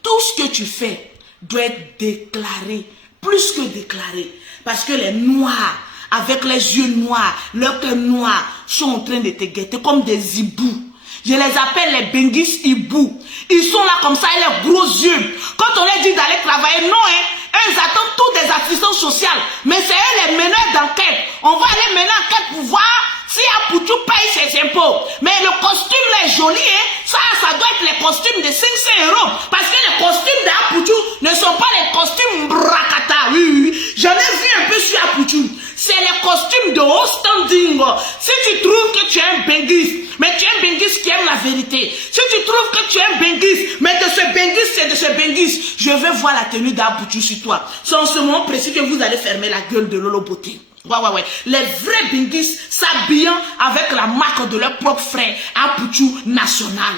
tout ce que tu fais doit être déclaré, plus que déclaré. Parce que les noirs, avec les yeux noirs, leurs cœurs noirs, sont en train de te guetter comme des hiboux. Je les appelle les Bengis hiboux. Ils sont là comme ça, et les gros yeux. Quand on leur dit d'aller travailler, non, hein, ils attendent toutes des assistances sociales. Mais c'est eux les meneurs d'enquête. On va aller mener enquête pour voir si Apoutou paye ses impôts. Mais le costume là est joli, hein. Ça doit être les costumes de 500 €. Parce que les costumes d'Apoutou ne sont pas les costumes brakata. Oui. J'en ai vu un peu sur Apoutou. C'est les costumes de haut standing. Si tu trouves que tu es un Bengis, mais tu es un Bengis qui aime la vérité. Si tu trouves que tu es un Bengis, mais de ce Bengis, c'est de ce Bengis, je vais voir la tenue d'Apoutou sur toi. C'est en ce moment précis que vous allez fermer la gueule de Lolo Beauté. Ouais. Les vrais Bengis s'habillant avec la marque de leur propre frère, Apoutou national.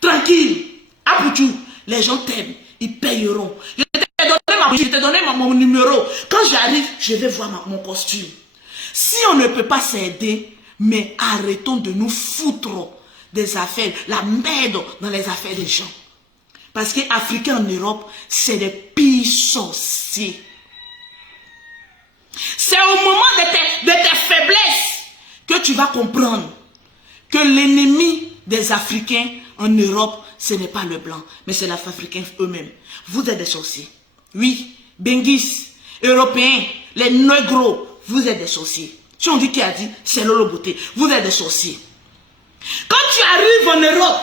Tranquille. Apoutou, les gens t'aiment, ils payeront. Je t'ai donné mon numéro. Quand j'arrive, je vais voir mon costume. Si on ne peut pas s'aider, mais arrêtons de nous foutre des affaires, la merde dans les affaires des gens. Parce que les Africains en Europe, c'est des pires sorciers. C'est au moment de tes faiblesses que tu vas comprendre que l'ennemi des Africains en Europe, ce n'est pas le blanc, mais c'est les Africains eux-mêmes. Vous êtes des sorciers. Oui, Bengis, Européens, les négros, vous êtes des sorciers. Si on dit qui a dit, c'est Lolo Beauté. Vous êtes des sorciers. Quand tu arrives en Europe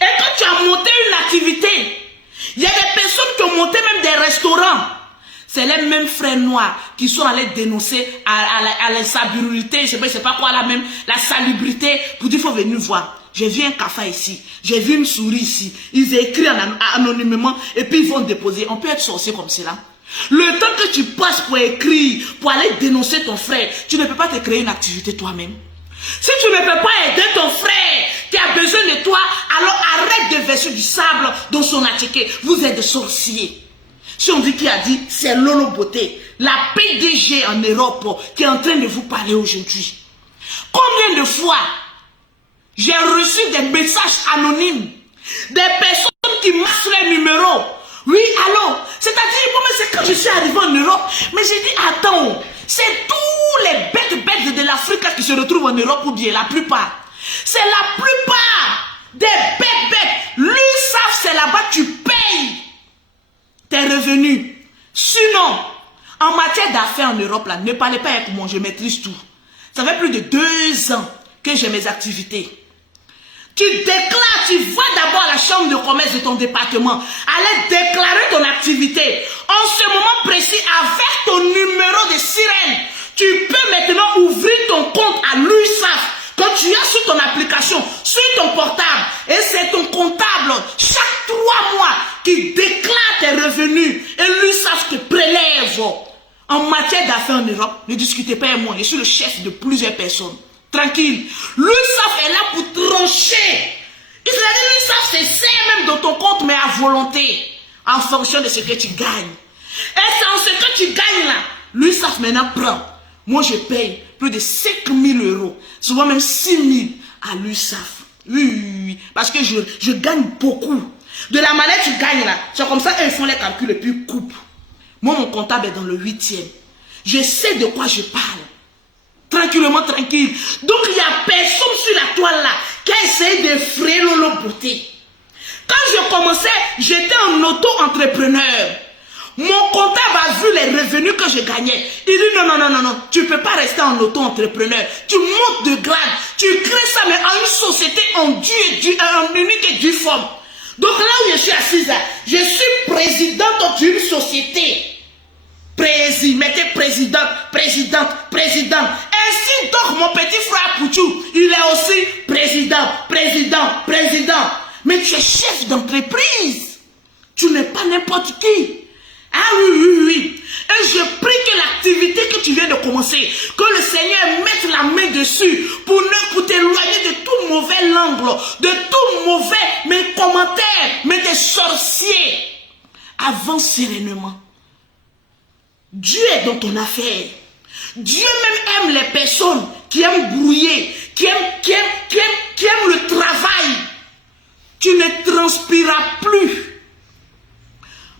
et que tu as monté une activité, il y a des personnes qui ont monté même des restaurants. C'est les mêmes frères noirs qui sont allés dénoncer à l'insalubrité, je ne sais pas quoi, la salubrité, pour dire qu'il faut venir voir. J'ai vu un café ici, j'ai vu une souris ici. Ils écrivent anonymement et puis ils vont déposer. On peut être sorcier comme cela. Le temps que tu passes pour écrire, pour aller dénoncer ton frère, tu ne peux pas te créer une activité toi-même. Si tu ne peux pas aider ton frère qui a besoin de toi, alors arrête de verser du sable dans son attiqué. Vous êtes des sorciers. Si on dit qui a dit, c'est Lolo Beauté, la PDG en Europe qui est en train de vous parler aujourd'hui. Combien de fois j'ai reçu des messages anonymes, des personnes qui massent les numéros. Oui, allô, c'est-à-dire, moi, c'est quand je suis arrivé en Europe, mais j'ai dit, attends, c'est tous les bêtes de l'Afrique qui se retrouvent en Europe ou bien la plupart. C'est la plupart des bêtes. L'URSSAF, c'est là-bas que tu payes tes revenus. Sinon, en matière d'affaires en Europe, là, ne parlez pas avec moi, je maîtrise tout. Ça fait plus de 2 ans que j'ai mes activités. Tu déclares, tu vas d'abord à la chambre de commerce de ton département, aller déclarer ton activité. En ce moment précis, avec ton numéro de sirène, tu peux maintenant ouvrir ton compte à l'URSSAF. Quand tu as sur ton application, sur ton portable, et c'est ton comptable, chaque 3 mois, qui déclare tes revenus, et l'URSSAF te prélève. En matière d'affaires en Europe, ne discutez pas avec moi, je suis le chef de plusieurs personnes. Tranquille. L'URSSAF est là pour trancher. L'URSSAF se sert même dans ton compte, mais à volonté, en fonction de ce que tu gagnes. Et c'est en ce que tu gagnes là, l'URSSAF maintenant prend. Moi, je paye plus de 5 000 €, souvent même 6 000 à l'URSSAF. Oui, parce que je gagne beaucoup. De la manière que tu gagnes là, c'est comme ça, ils font les calculs et puis coupent. Moi, mon comptable est dans le 8e. Je sais de quoi je parle. Tranquillement, tranquille. Donc, il n'y a personne sur la toile là qui a essayé d'effrayer Lolo Beauté. Quand je commençais, j'étais en auto-entrepreneur. Mon comptable a vu les revenus que je gagnais. Il dit non, tu ne peux pas rester en auto-entrepreneur. Tu montes de grade, tu crées ça, mais en une société en unique et due forme. Donc là où je suis assise, je suis présidente d'une société. Mettez présidente. Ainsi donc mon petit frère Pouchou, il est aussi président. Mais tu es chef d'entreprise. Tu n'es pas n'importe qui. Ah oui. Et je prie que l'activité que tu viens de commencer, que le Seigneur mette la main dessus pour t'éloigner de tout mauvais langue, de tout mauvais commentaires, mais des sorciers. Avance sereinement. Dieu est dans ton affaire. Dieu même aime les personnes qui aiment brouiller, qui aiment le travail. Tu ne transpireras plus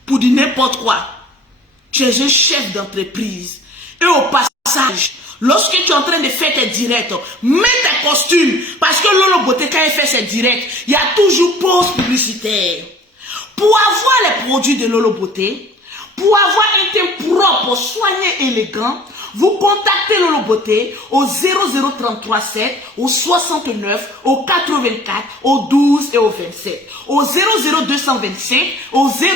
pour dire n'importe quoi. Tu es un chef d'entreprise. Et au passage, lorsque tu es en train de faire tes directs, mets tes costumes. Parce que Lolo Beauté, quand il fait ses directs, il y a toujours pause publicitaire. Pour avoir les produits de Lolo Beauté, pour avoir un teint propre, soigné, élégant, vous contactez Lolo Beauté au 00337, au 69, au 84, au 12 et au 27. Au 00225, au 07,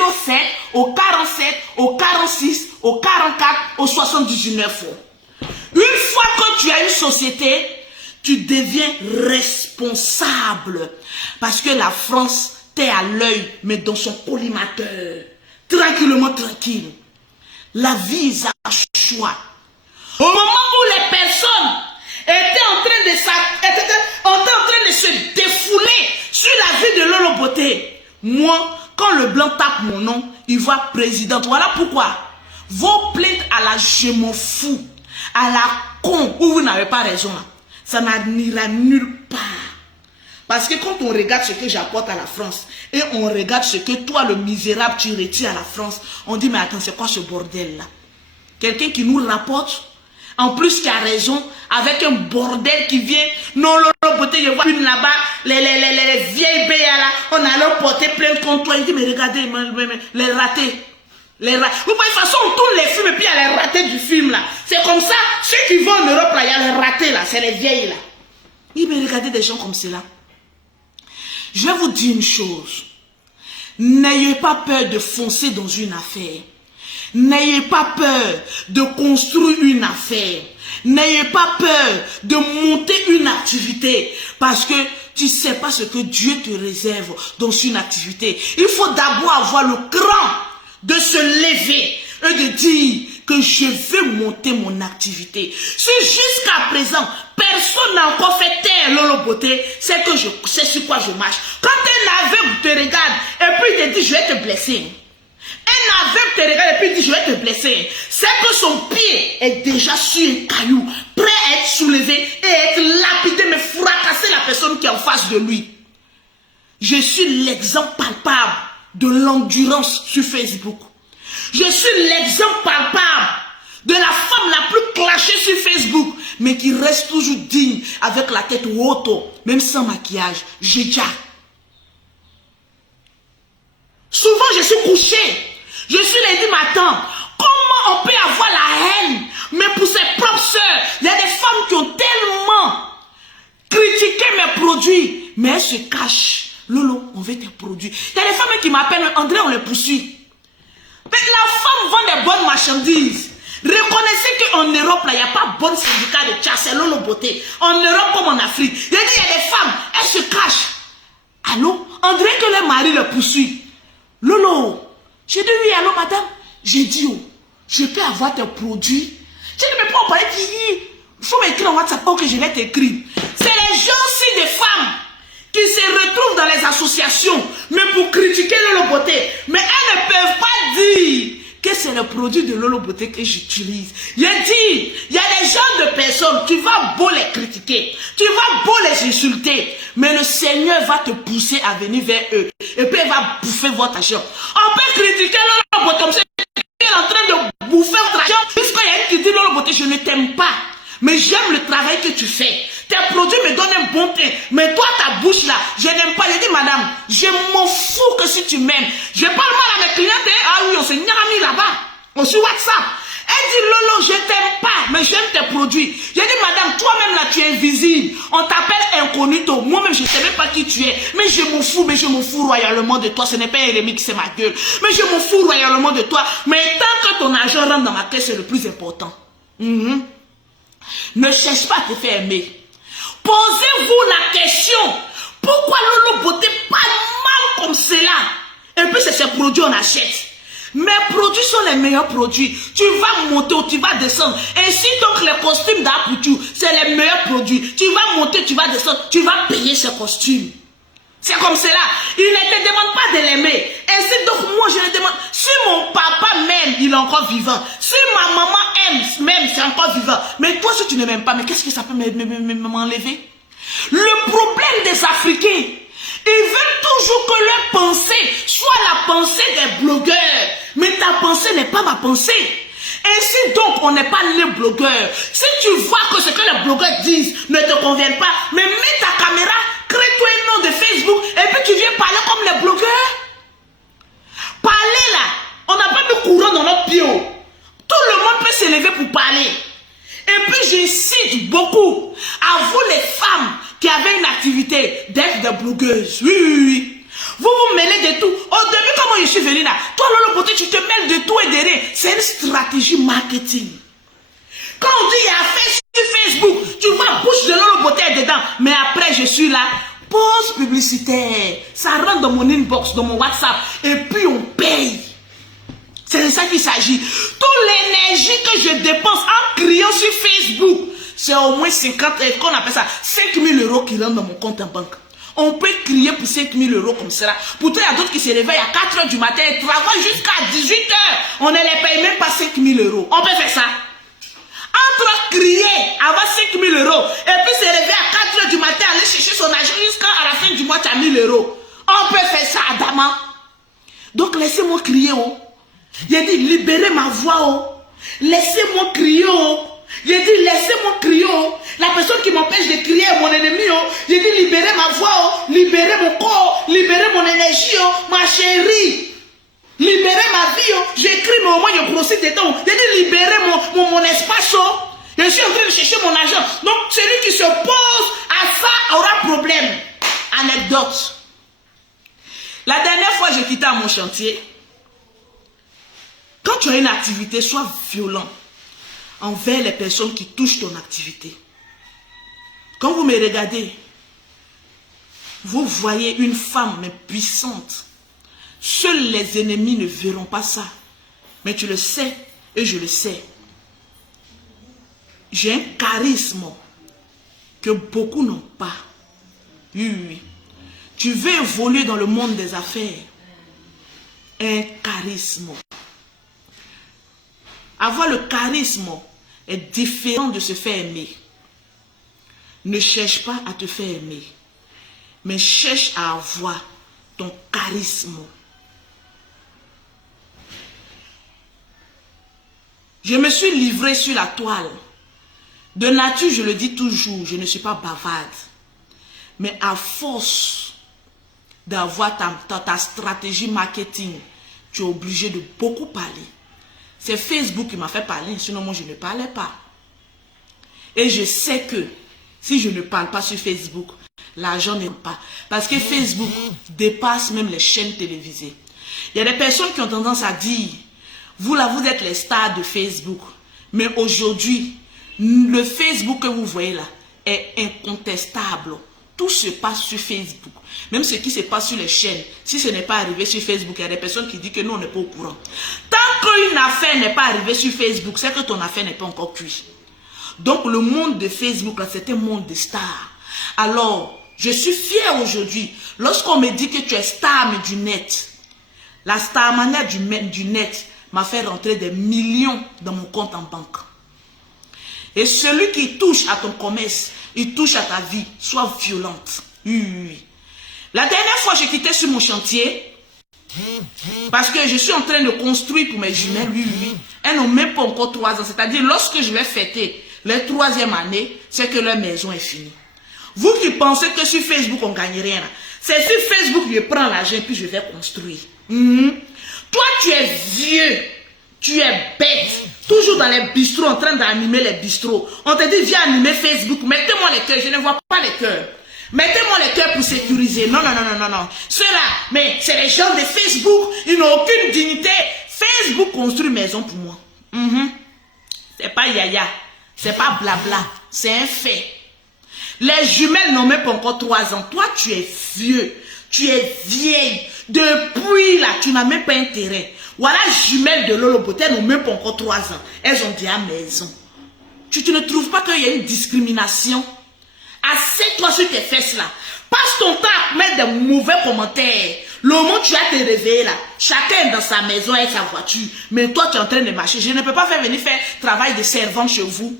au 47, au 46, au 44, au 79. Une fois que tu as une société, tu deviens responsable. Parce que la France t'est à l'œil, mais dans son collimateur. Tranquillement, tranquille. La vie est un choix. Au moment où les personnes étaient en train de se défouler sur la vie de Lolo Beauté, moi, quand le blanc tape mon nom, il voit présidente. Voilà pourquoi vos plaintes à la je m'en fous, à la con, où vous n'avez pas raison, ça n'ira nulle part. Parce que quand on regarde ce que j'apporte à la France et on regarde ce que toi, le misérable, tu retires à la France, on dit, mais attends, c'est quoi ce bordel-là? Quelqu'un qui nous rapporte, en plus qui a raison, avec un bordel qui vient, non, Lolo Beauté, je vois une là-bas, les vieilles béas là, on a leur porté plein de contre toi. Il dit, mais regardez, les ratés. Vous voyez, de toute façon, on tourne les films et puis il y a les ratés du film là. C'est comme ça, ceux qui vont en Europe là, il y a les ratés là, c'est les vieilles là. Il dit, mais regardez des gens comme cela. Je vais vous dire une chose. N'ayez pas peur de foncer dans une affaire. N'ayez pas peur de construire une affaire. N'ayez pas peur de monter une activité. Parce que tu ne sais pas ce que Dieu te réserve dans une activité. Il faut d'abord avoir le cran de se lever et de dire que je veux monter mon activité. Si jusqu'à présent, personne n'a encore fait taire Lolo Beauté, c'est que je sais sur quoi je marche. Quand un aveugle te regarde et puis il te dit je vais te blesser. Un aveugle te regarde et puis il dit je vais te blesser. C'est que son pied est déjà sur un caillou, prêt à être soulevé et être lapidé, mais fracasser la personne qui est en face de lui. Je suis l'exemple palpable de l'endurance sur Facebook. Je suis l'exemple palpable de la femme la plus clashée sur Facebook, mais qui reste toujours digne avec la tête haute, même sans maquillage. J'ai déjà. Souvent, je suis couché. Je suis lundi matin. Comment on peut avoir la haine? Mais pour ses propres sœurs, il y a des femmes qui ont tellement critiqué mes produits. Mais elles se cachent. Lolo, on veut tes produits. Il y a des femmes qui m'appellent, André, on les poursuit. Mais la femme vend des bonnes marchandises. Reconnaissez qu'en Europe, là, il n'y a pas bon syndicat de chasse, c'est Lolo Beauté. En Europe comme en Afrique. Il y a des femmes, elles se cachent. Allô? André que le mari le poursuit. Lolo, j'ai dit oui, allô madame. J'ai dit, oh, je peux avoir tes produits. J'ai dit, mais pourquoi on parlait il faut m'écrire en WhatsApp, ok, je vais t'écrire. C'est les gens-ci des femmes qui se retrouvent dans les associations, mais pour critiquer Lolo Beauté. Mais elles ne peuvent pas dire que c'est le produit de Lolo Beauté que j'utilise. J'ai dit, il y a des gens de personnes, tu vas beau les critiquer, tu vas beau les insulter, mais le Seigneur va te pousser à venir vers eux. Et puis il va bouffer votre argent. On peut critiquer Lolo Beauté comme ça, il est en train de bouffer votre argent. Puisqu'il y a une qui dit Lolo Beauté, je ne t'aime pas, mais j'aime le travail que tu fais. Tes produits me donnent un bon teint. Mais toi, ta bouche là, je n'aime pas. Je dis, madame, je m'en fous que si tu m'aimes. Je parle mal à mes clientes. Ah oui, on s'est mis là-bas. On sur WhatsApp. Elle dit, Lolo, je t'aime pas, mais j'aime tes produits. Je dis, madame, toi-même là, tu es invisible. On t'appelle incognito. Moi-même, je ne sais même pas qui tu es. Mais je m'en fous royalement de toi. Ce n'est pas Jérémie qui c'est ma gueule. Mais je m'en fous royalement de toi. Mais tant que ton argent rentre dans ma caisse, c'est le plus important. Ne cherche pas à te faire aimer. Posez-vous la question, pourquoi Lolo Beauté pas mal comme cela? Et puis c'est ces produits on achète. Mes produits sont les meilleurs produits. Tu vas monter ou tu vas descendre. Ainsi donc les costumes d'Apoutou, c'est les meilleurs produits. Tu vas monter, tu vas descendre, tu vas payer ces costumes. C'est comme cela. Il ne te demande pas de l'aimer. Ainsi donc moi je le demande. Si mon papa m'aime, il est encore vivant. Si ma maman aime, même c'est encore vivant. Mais toi si tu ne m'aimes pas, mais qu'est-ce que ça peut m'enlever? Le problème des Africains, ils veulent toujours que leur pensée soit la pensée des blogueurs. Mais ta pensée n'est pas ma pensée. Ainsi donc, on n'est pas les blogueurs. Si tu vois que ce que les blogueurs disent ne te convient pas, mais mets ta caméra, crée-toi un nom de Facebook et puis tu viens parler comme les blogueurs. Parler là, on n'a pas de courant dans notre pied. Tout le monde peut s'élever pour parler. Et puis j'incite beaucoup à vous les femmes qui avez une activité d'être des blogueuses. Oui. Vous vous mêlez de tout. Au début, comment je suis venue là? Toi, Lolo Beauté, tu te mêles de tout et de rien. C'est une stratégie marketing. Quand on dit il y a fait sur Facebook, tu vois bouche de Lolo Beauté dedans. Mais après, je suis là. Pause publicitaire. Ça rentre dans mon inbox, dans mon WhatsApp. Et puis on paye. C'est de ça qu'il s'agit. Toute l'énergie que je dépense en criant sur Facebook, c'est au moins 50, qu'on appelle ça, 5 000 € qui rentrent dans mon compte en banque. On peut crier pour 5 000 € comme cela. Pourtant, il y a d'autres qui se réveillent à 4 h du matin et travaillent jusqu'à 18 h. On ne les paye même pas 5 000 €. On peut faire ça. Entre crier, avoir 5 000 € et puis se réveiller à 4 h du matin, aller chercher son argent jusqu'à la fin du mois, tu as 1 000 €. On peut faire ça, Adama. Donc, laissez-moi crier, oh. Il a dit, libérez ma voix, oh. Laissez-moi crier, oh. Il a dit, laissez-moi crier, oh. La personne qui m'empêche de crier est mon ennemi, oh. Il a dit, libérez ma voix, oh. Libérez mon corps, libérez mon énergie, oh. Ma chérie. Libérez ma vie, oh. J'écris, mais au moins, je grossis dedans. Il a dit, libérez mon espace, oh. Je suis en train de chercher mon argent. Donc, celui qui se pose à ça aura problème. Anecdote. La dernière fois, j'ai quitté mon chantier. Quand tu as une activité, sois violent envers les personnes qui touchent ton activité. Quand vous me regardez, vous voyez une femme mais puissante. Seuls les ennemis ne verront pas ça. Mais tu le sais et je le sais. J'ai un charisme que beaucoup n'ont pas. Oui. Tu veux évoluer dans le monde des affaires. Un charisme. Avoir le charisme est différent de se faire aimer. Ne cherche pas à te faire aimer, mais cherche à avoir ton charisme. Je me suis livré sur la toile. De nature, je le dis toujours, je ne suis pas bavarde. Mais à force d'avoir ta stratégie marketing, tu es obligé de beaucoup parler. C'est Facebook qui m'a fait parler, sinon moi je ne parlais pas. Et je sais que si je ne parle pas sur Facebook, l'argent n'est pas. Parce que Facebook dépasse même les chaînes télévisées. Il y a des personnes qui ont tendance à dire, vous là, vous êtes les stars de Facebook. Mais aujourd'hui, le Facebook que vous voyez là est incontestable. Tout se passe sur Facebook. Même ce qui se passe sur les chaînes, si ce n'est pas arrivé sur Facebook, il y a des personnes qui disent que nous, on n'est pas au courant. Tant qu'une affaire n'est pas arrivée sur Facebook, c'est que ton affaire n'est pas encore cuite. Donc le monde de Facebook, c'est un monde de stars. Alors, je suis fier aujourd'hui, lorsqu'on me dit que tu es star mais du net, la star manière du net m'a fait rentrer des millions dans mon compte en banque. Et celui qui touche à ton commerce, il touche à ta vie, soit violente. Oui. La dernière fois, j'ai quitté sur mon chantier, parce que je suis en train de construire pour mes jumelles, oui. Elles n'ont même pas encore 3 ans. C'est-à-dire, lorsque je vais fêter la 3e année, c'est que leur maison est finie. Vous qui pensez que sur Facebook, on ne gagne rien, c'est sur Facebook que je prends l'argent et puis je vais construire. Toi, tu es vieux, tu es bête, toujours dans les bistrots, en train d'animer les bistrots. On te dit, viens animer Facebook, mettez-moi les cœurs, je ne vois pas les cœurs. Mettez-moi les cœurs pour sécuriser. Non. Ceux-là, mais c'est les gens de Facebook, ils n'ont aucune dignité. Facebook construit maison pour moi. C'est pas yaya, c'est pas blabla, c'est un fait. Les jumelles n'ont même pas encore 3 ans. Toi, tu es vieux, tu es vieille. Depuis là, tu n'as même pas intérêt. Voilà, jumelles de Lolo Beauté n'ont même pas encore 3 ans. Elles ont déjà maison. Tu ne trouves pas qu'il y a une discrimination? Assieds-toi sur tes fesses là. Passe ton temps à mettre des mauvais commentaires. Le moment où tu vas te réveiller là, chacun est dans sa maison et sa voiture. Mais toi, tu es en train de marcher. Je ne peux pas venir faire travail de servante chez vous.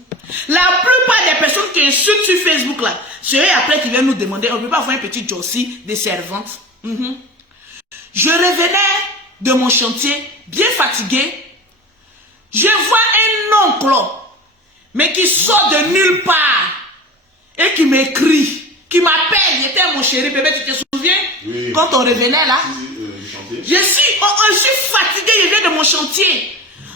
La plupart des personnes qui insultent sur Facebook là, c'est eux après qui viennent nous demander, on ne peut pas avoir un petit Josie de servante. Je revenais de mon chantier, bien fatigué. Je vois un oncle, mais qui sort de nulle part et qui m'écrit, qui m'appelle. Il était mon chéri bébé, tu te souviens? Oui. Quand on revenait là, je suis fatigué, je viens de mon chantier.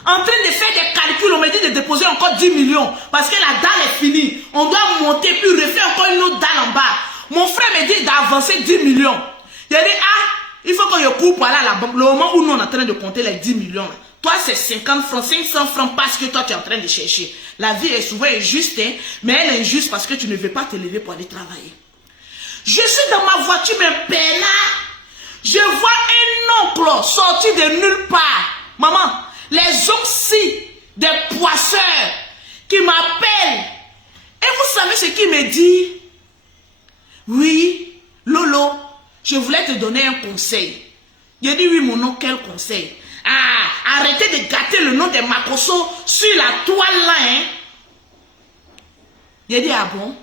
En train de faire des calculs, on me dit de déposer encore 10 millions. Parce que la dalle est finie. On doit monter puis refaire encore une autre dalle en bas. Mon frère me dit d'avancer 10 millions. Il a dit, il faut que je coupe là, la banque. Le moment où nous on est en train de compter les 10 millions. Là. Toi, c'est 50 francs, 500 francs parce que toi, tu es en train de chercher. La vie est souvent injuste, hein, mais elle est injuste parce que tu ne veux pas te lever pour aller travailler. Je suis dans ma voiture, mais là, je vois un oncle sorti de nulle part. Maman, les oxy des poisseurs qui m'appellent. Et vous savez ce qu'il me dit? Oui, Lolo, je voulais te donner un conseil. J'ai dit oui, mon oncle, quel conseil? Arrêtez de gâter le nom de Makosso sur la toile là, hein. J'ai dit, ah bon?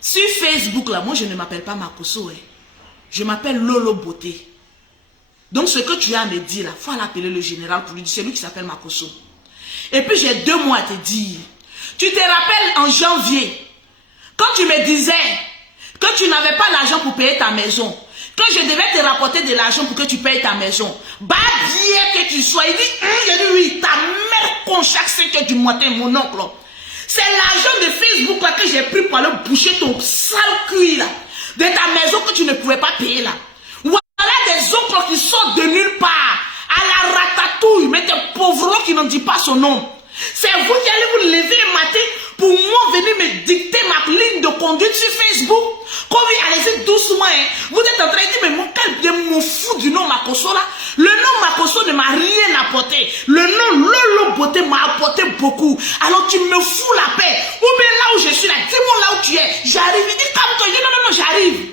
Sur Facebook là, moi je ne m'appelle pas Makosso, hein. Je m'appelle Lolo Beauté. Donc ce que tu as à me dire là, il faut l'appeler le général pour lui dire, c'est lui qui s'appelle Makosso. Et puis j'ai 2 mois à te dire. Tu te rappelles en janvier, quand tu me disais que tu n'avais pas l'argent pour payer ta maison, que je devais te rapporter de l'argent pour que tu payes ta maison. Bah bien que tu sois, il dit, j'ai dit oui, ta mère con chaque 5 heures du matin, mon oncle. C'est l'argent de Facebook là que j'ai pris pour aller boucher ton sale cul là, de ta maison que tu ne pouvais pas payer là. Voilà des oncles qui sortent de nulle part, à la ratatouille, mais des pauvres qui n'en disent pas son nom. C'est vous qui allez vous lever le matin pour moi venir me dicter ma ligne de conduite sur Facebook. Comme allez-y doucement, hein. Vous êtes en train de dire, mais mon quel bien me fout du nom Makosso là. Le nom Makosso ne m'a rien apporté. Le nom Lolo Beauté m'a apporté beaucoup. Alors tu me fous la paix. Ou bien là où je suis là, dis-moi là où tu es. J'arrive, il dit calme-toi. Je dis non, j'arrive.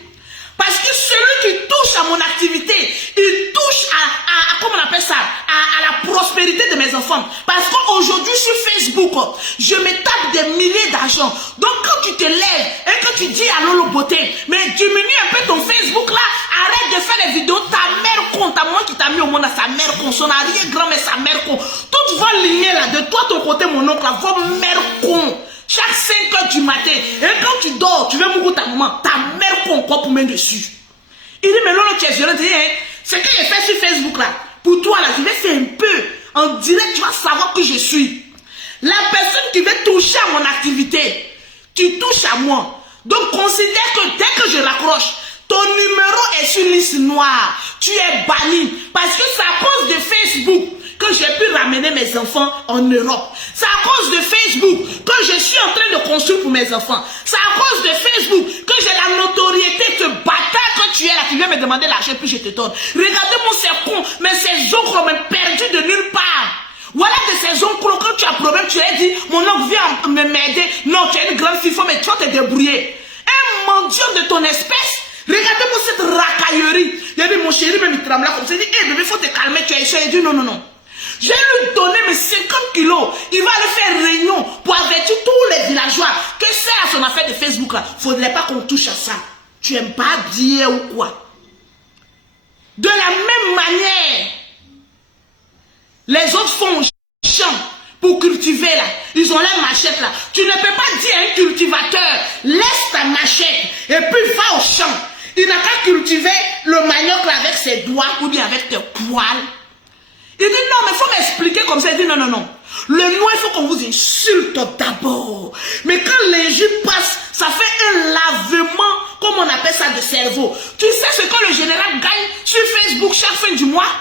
Parce que celui qui touche à mon activité, il touche à comment on appelle ça, à la prospérité de mes enfants. Parce qu'aujourd'hui sur Facebook, je me tape des milliers d'argent. Donc quand tu te lèves et que tu dis à Lolo Beauté, mais diminue un peu ton Facebook là, arrête de faire les vidéos, ta mère con, ta maman qui t'a mis au monde à sa mère con, son arrière-grand mais sa mère con. Toute votre lignée là, de toi ton côté mon oncle, là, votre mère con. Chaque 5 heures du matin, et quand tu dors, tu veux beaucoup ta maman, ta mère qu'on encore pour mettre dessus. Il dit, mais Lolo, tu es violent. Il dit, hein, ce que j'ai fait sur Facebook là, pour toi là, je vais faire un peu. En direct, tu vas savoir que je suis. La personne qui veut toucher à mon activité, tu touches à moi. Donc considère que dès que je raccroche, ton numéro est sur liste noire. Tu es banni. Parce que c'est à cause de Facebook que j'ai pu ramener mes enfants en Europe. C'est à cause de Facebook que je suis en train de construire pour mes enfants. C'est à cause de Facebook que j'ai la notoriété, ce bâtard que tu es là, qui vient me demander l'argent, puis je te donne. Regardez-moi ces cons, mais ces oncles m'ont perdu de nulle part. Voilà de ces oncles, quand tu as un problème, tu as dit, mon oncle vient m'aider. Non, tu es une grande fille, mais tu vas te débrouiller. Un mendiant de ton espèce. Regardez-moi cette racaillerie. Il a dit, mon chéri, même il tremble là comme ça. Il dit, hé bébé, il faut te calmer, tu es ici. Il dit, non, non, non. Je vais lui donner mes 50 kilos. Il va aller faire réunion pour avertir tous les villageois que c'est à son affaire de Facebook là. Il ne faudrait pas qu'on touche à ça. Tu n'aimes pas dire ou quoi? De la même manière, les autres font champ pour cultiver là. Ils ont leur machette là. Tu ne peux pas dire à un cultivateur, laisse ta machette et puis va au champ. Il n'a qu'à cultiver le manioc là avec ses doigts ou bien avec tes poils. Il dit non, mais il faut m'expliquer comme ça. Il dit non, non, non. Le noir, il faut qu'on vous insulte d'abord. Mais quand l'injure passe, ça fait un lavement, comme on appelle ça, de cerveau. Tu sais ce que le général gagne sur Facebook chaque fin du mois?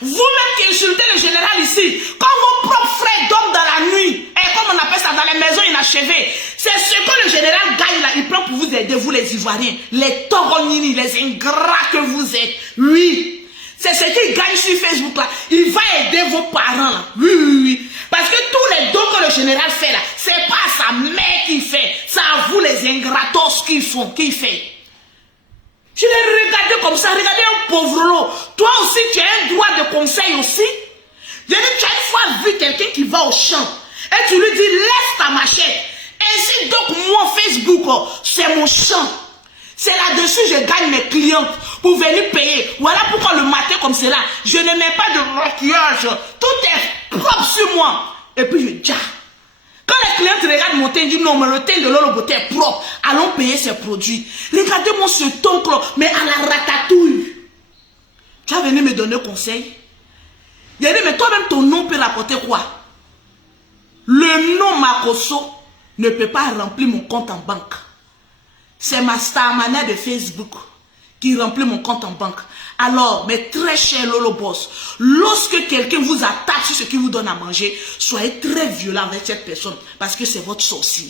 Vous-même qui insultez le général ici, quand vos propres frères dorment dans la nuit, et comme on appelle ça dans les maisons inachevées, c'est ce que le général gagne là, il prend pour vous aider, vous les Ivoiriens, les Toronini, les ingrats que vous êtes. Oui. C'est ce qu'il gagne sur Facebook là. Il va aider vos parents là. Oui, oui, oui. Parce que tous les dons que le général fait là, c'est pas à sa mère qu'il fait. C'est à vous les ingratos qu'il fait. Je l'ai regardé comme ça. Regardez un pauvre lot. Toi aussi, tu as un droit de conseil aussi. Je dis, tu as une fois vu quelqu'un qui va au champ et tu lui dis, laisse ta machette. Ainsi donc, moi, Facebook, oh, c'est mon champ. C'est là-dessus que je gagne mes clients pour venir payer. Voilà pourquoi le matin comme cela, je ne mets pas de maquillage. Tout est propre sur moi. Et puis je dis, quand les clients regardent mon teint, ils disent non, mais le teint de Lolo Beauté est propre. Allons payer ces produits. Regardez-moi ce toncle, mais à la ratatouille. Tu vas venir me donner conseil. Il a dit, mais toi-même, ton nom peut rapporter quoi? Le nom Makoso ne peut pas remplir mon compte en banque. C'est ma star mania de Facebook qui remplit mon compte en banque. Alors, mes très chers Lolo Boss, lorsque quelqu'un vous attaque sur ce qu'il vous donne à manger, soyez très violent avec cette personne parce que c'est votre sorcier.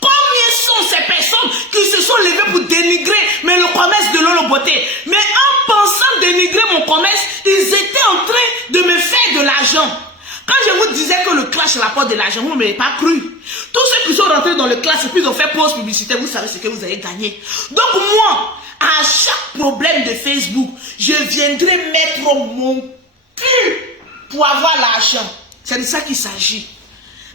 Combien sont ces personnes qui se sont levées pour dénigrer le commerce de Lolo Beauté? Mais en pensant dénigrer mon commerce, ils étaient en train de me faire de l'argent. Quand je vous disais que le clash rapporte de l'argent, vous ne m'avez pas cru. Tous ceux qui sont rentrés dans le clash et puis ils ont fait pause publicité, vous savez ce que vous avez gagné. Donc moi, à chaque problème de Facebook, je viendrai mettre mon cul pour avoir l'argent. C'est de ça qu'il s'agit.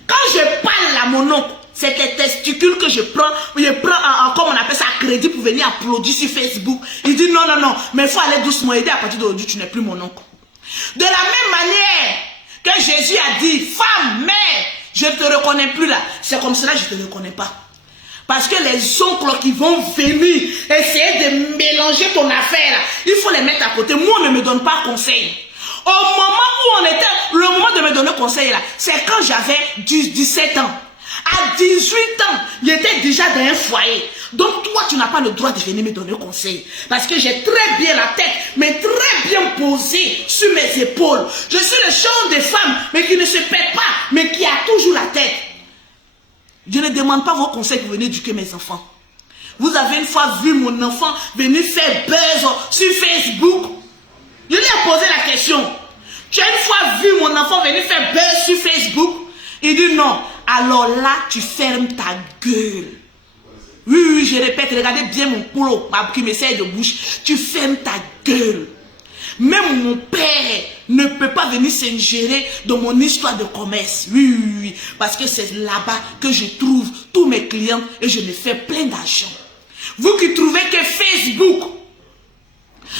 Quand je parle à mon oncle, c'est des testicules que je prends comme on appelle ça, à crédit pour venir applaudir sur Facebook. Il dit non, non, non, mais il faut aller doucement aider. À partir d'aujourd'hui, tu n'es plus mon oncle. De la même manière que Jésus a dit, femme, mère, je ne te reconnais plus là. C'est comme cela que je ne te reconnais pas. Parce que les oncles qui vont venir essayer de mélanger ton affaire, il faut les mettre à côté. Moi, on ne me donne pas conseil. Au moment où on était, le moment de me donner conseil là, c'est quand j'avais 17 ans. À 18 ans, j'étais déjà dans un foyer. Donc toi, tu n'as pas le droit de venir me donner conseil. Parce que j'ai très bien la tête, mais très bien posée sur mes épaules. Je suis le genre de femme, mais qui ne se pète pas, mais qui a toujours la tête. Je ne demande pas vos conseils pour venir éduquer mes enfants. Vous avez une fois vu mon enfant venir faire buzz sur Facebook. Je lui ai posé la question. Tu as une fois vu mon enfant venir faire buzz sur Facebook? Il dit non. Alors là, tu fermes ta gueule. Oui, oui, je répète, regardez bien mon polo qui me sert de bouche. Tu fermes ta gueule. Même mon père ne peut pas venir s'ingérer dans mon histoire de commerce. Oui, oui, oui. Parce que c'est là-bas que je trouve tous mes clients et je me fais plein d'argent. Vous qui trouvez que Facebook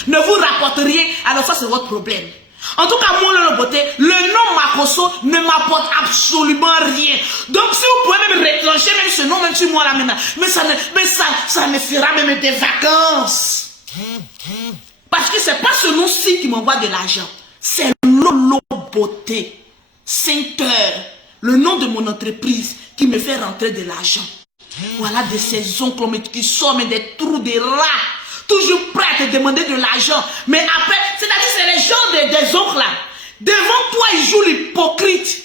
ne vous rapporte rien, alors ça c'est votre problème. En tout cas, moi, Lolo Beauté, le nom Makosso ne m'apporte absolument rien. Donc, si vous pouvez même retrancher même ce nom, même sur moi là maintenant, mais ça me fera même des vacances. Parce que c'est pas ce nom-ci qui m'envoie de l'argent. C'est Lolo Beauté, Sainteur, le nom de mon entreprise qui me fait rentrer de l'argent. Voilà de ces oncles qui sortent des trous de rats. Toujours prêt à te demander de l'argent. Mais après, c'est-à-dire c'est les gens des oncles là. Devant toi, ils jouent l'hypocrite.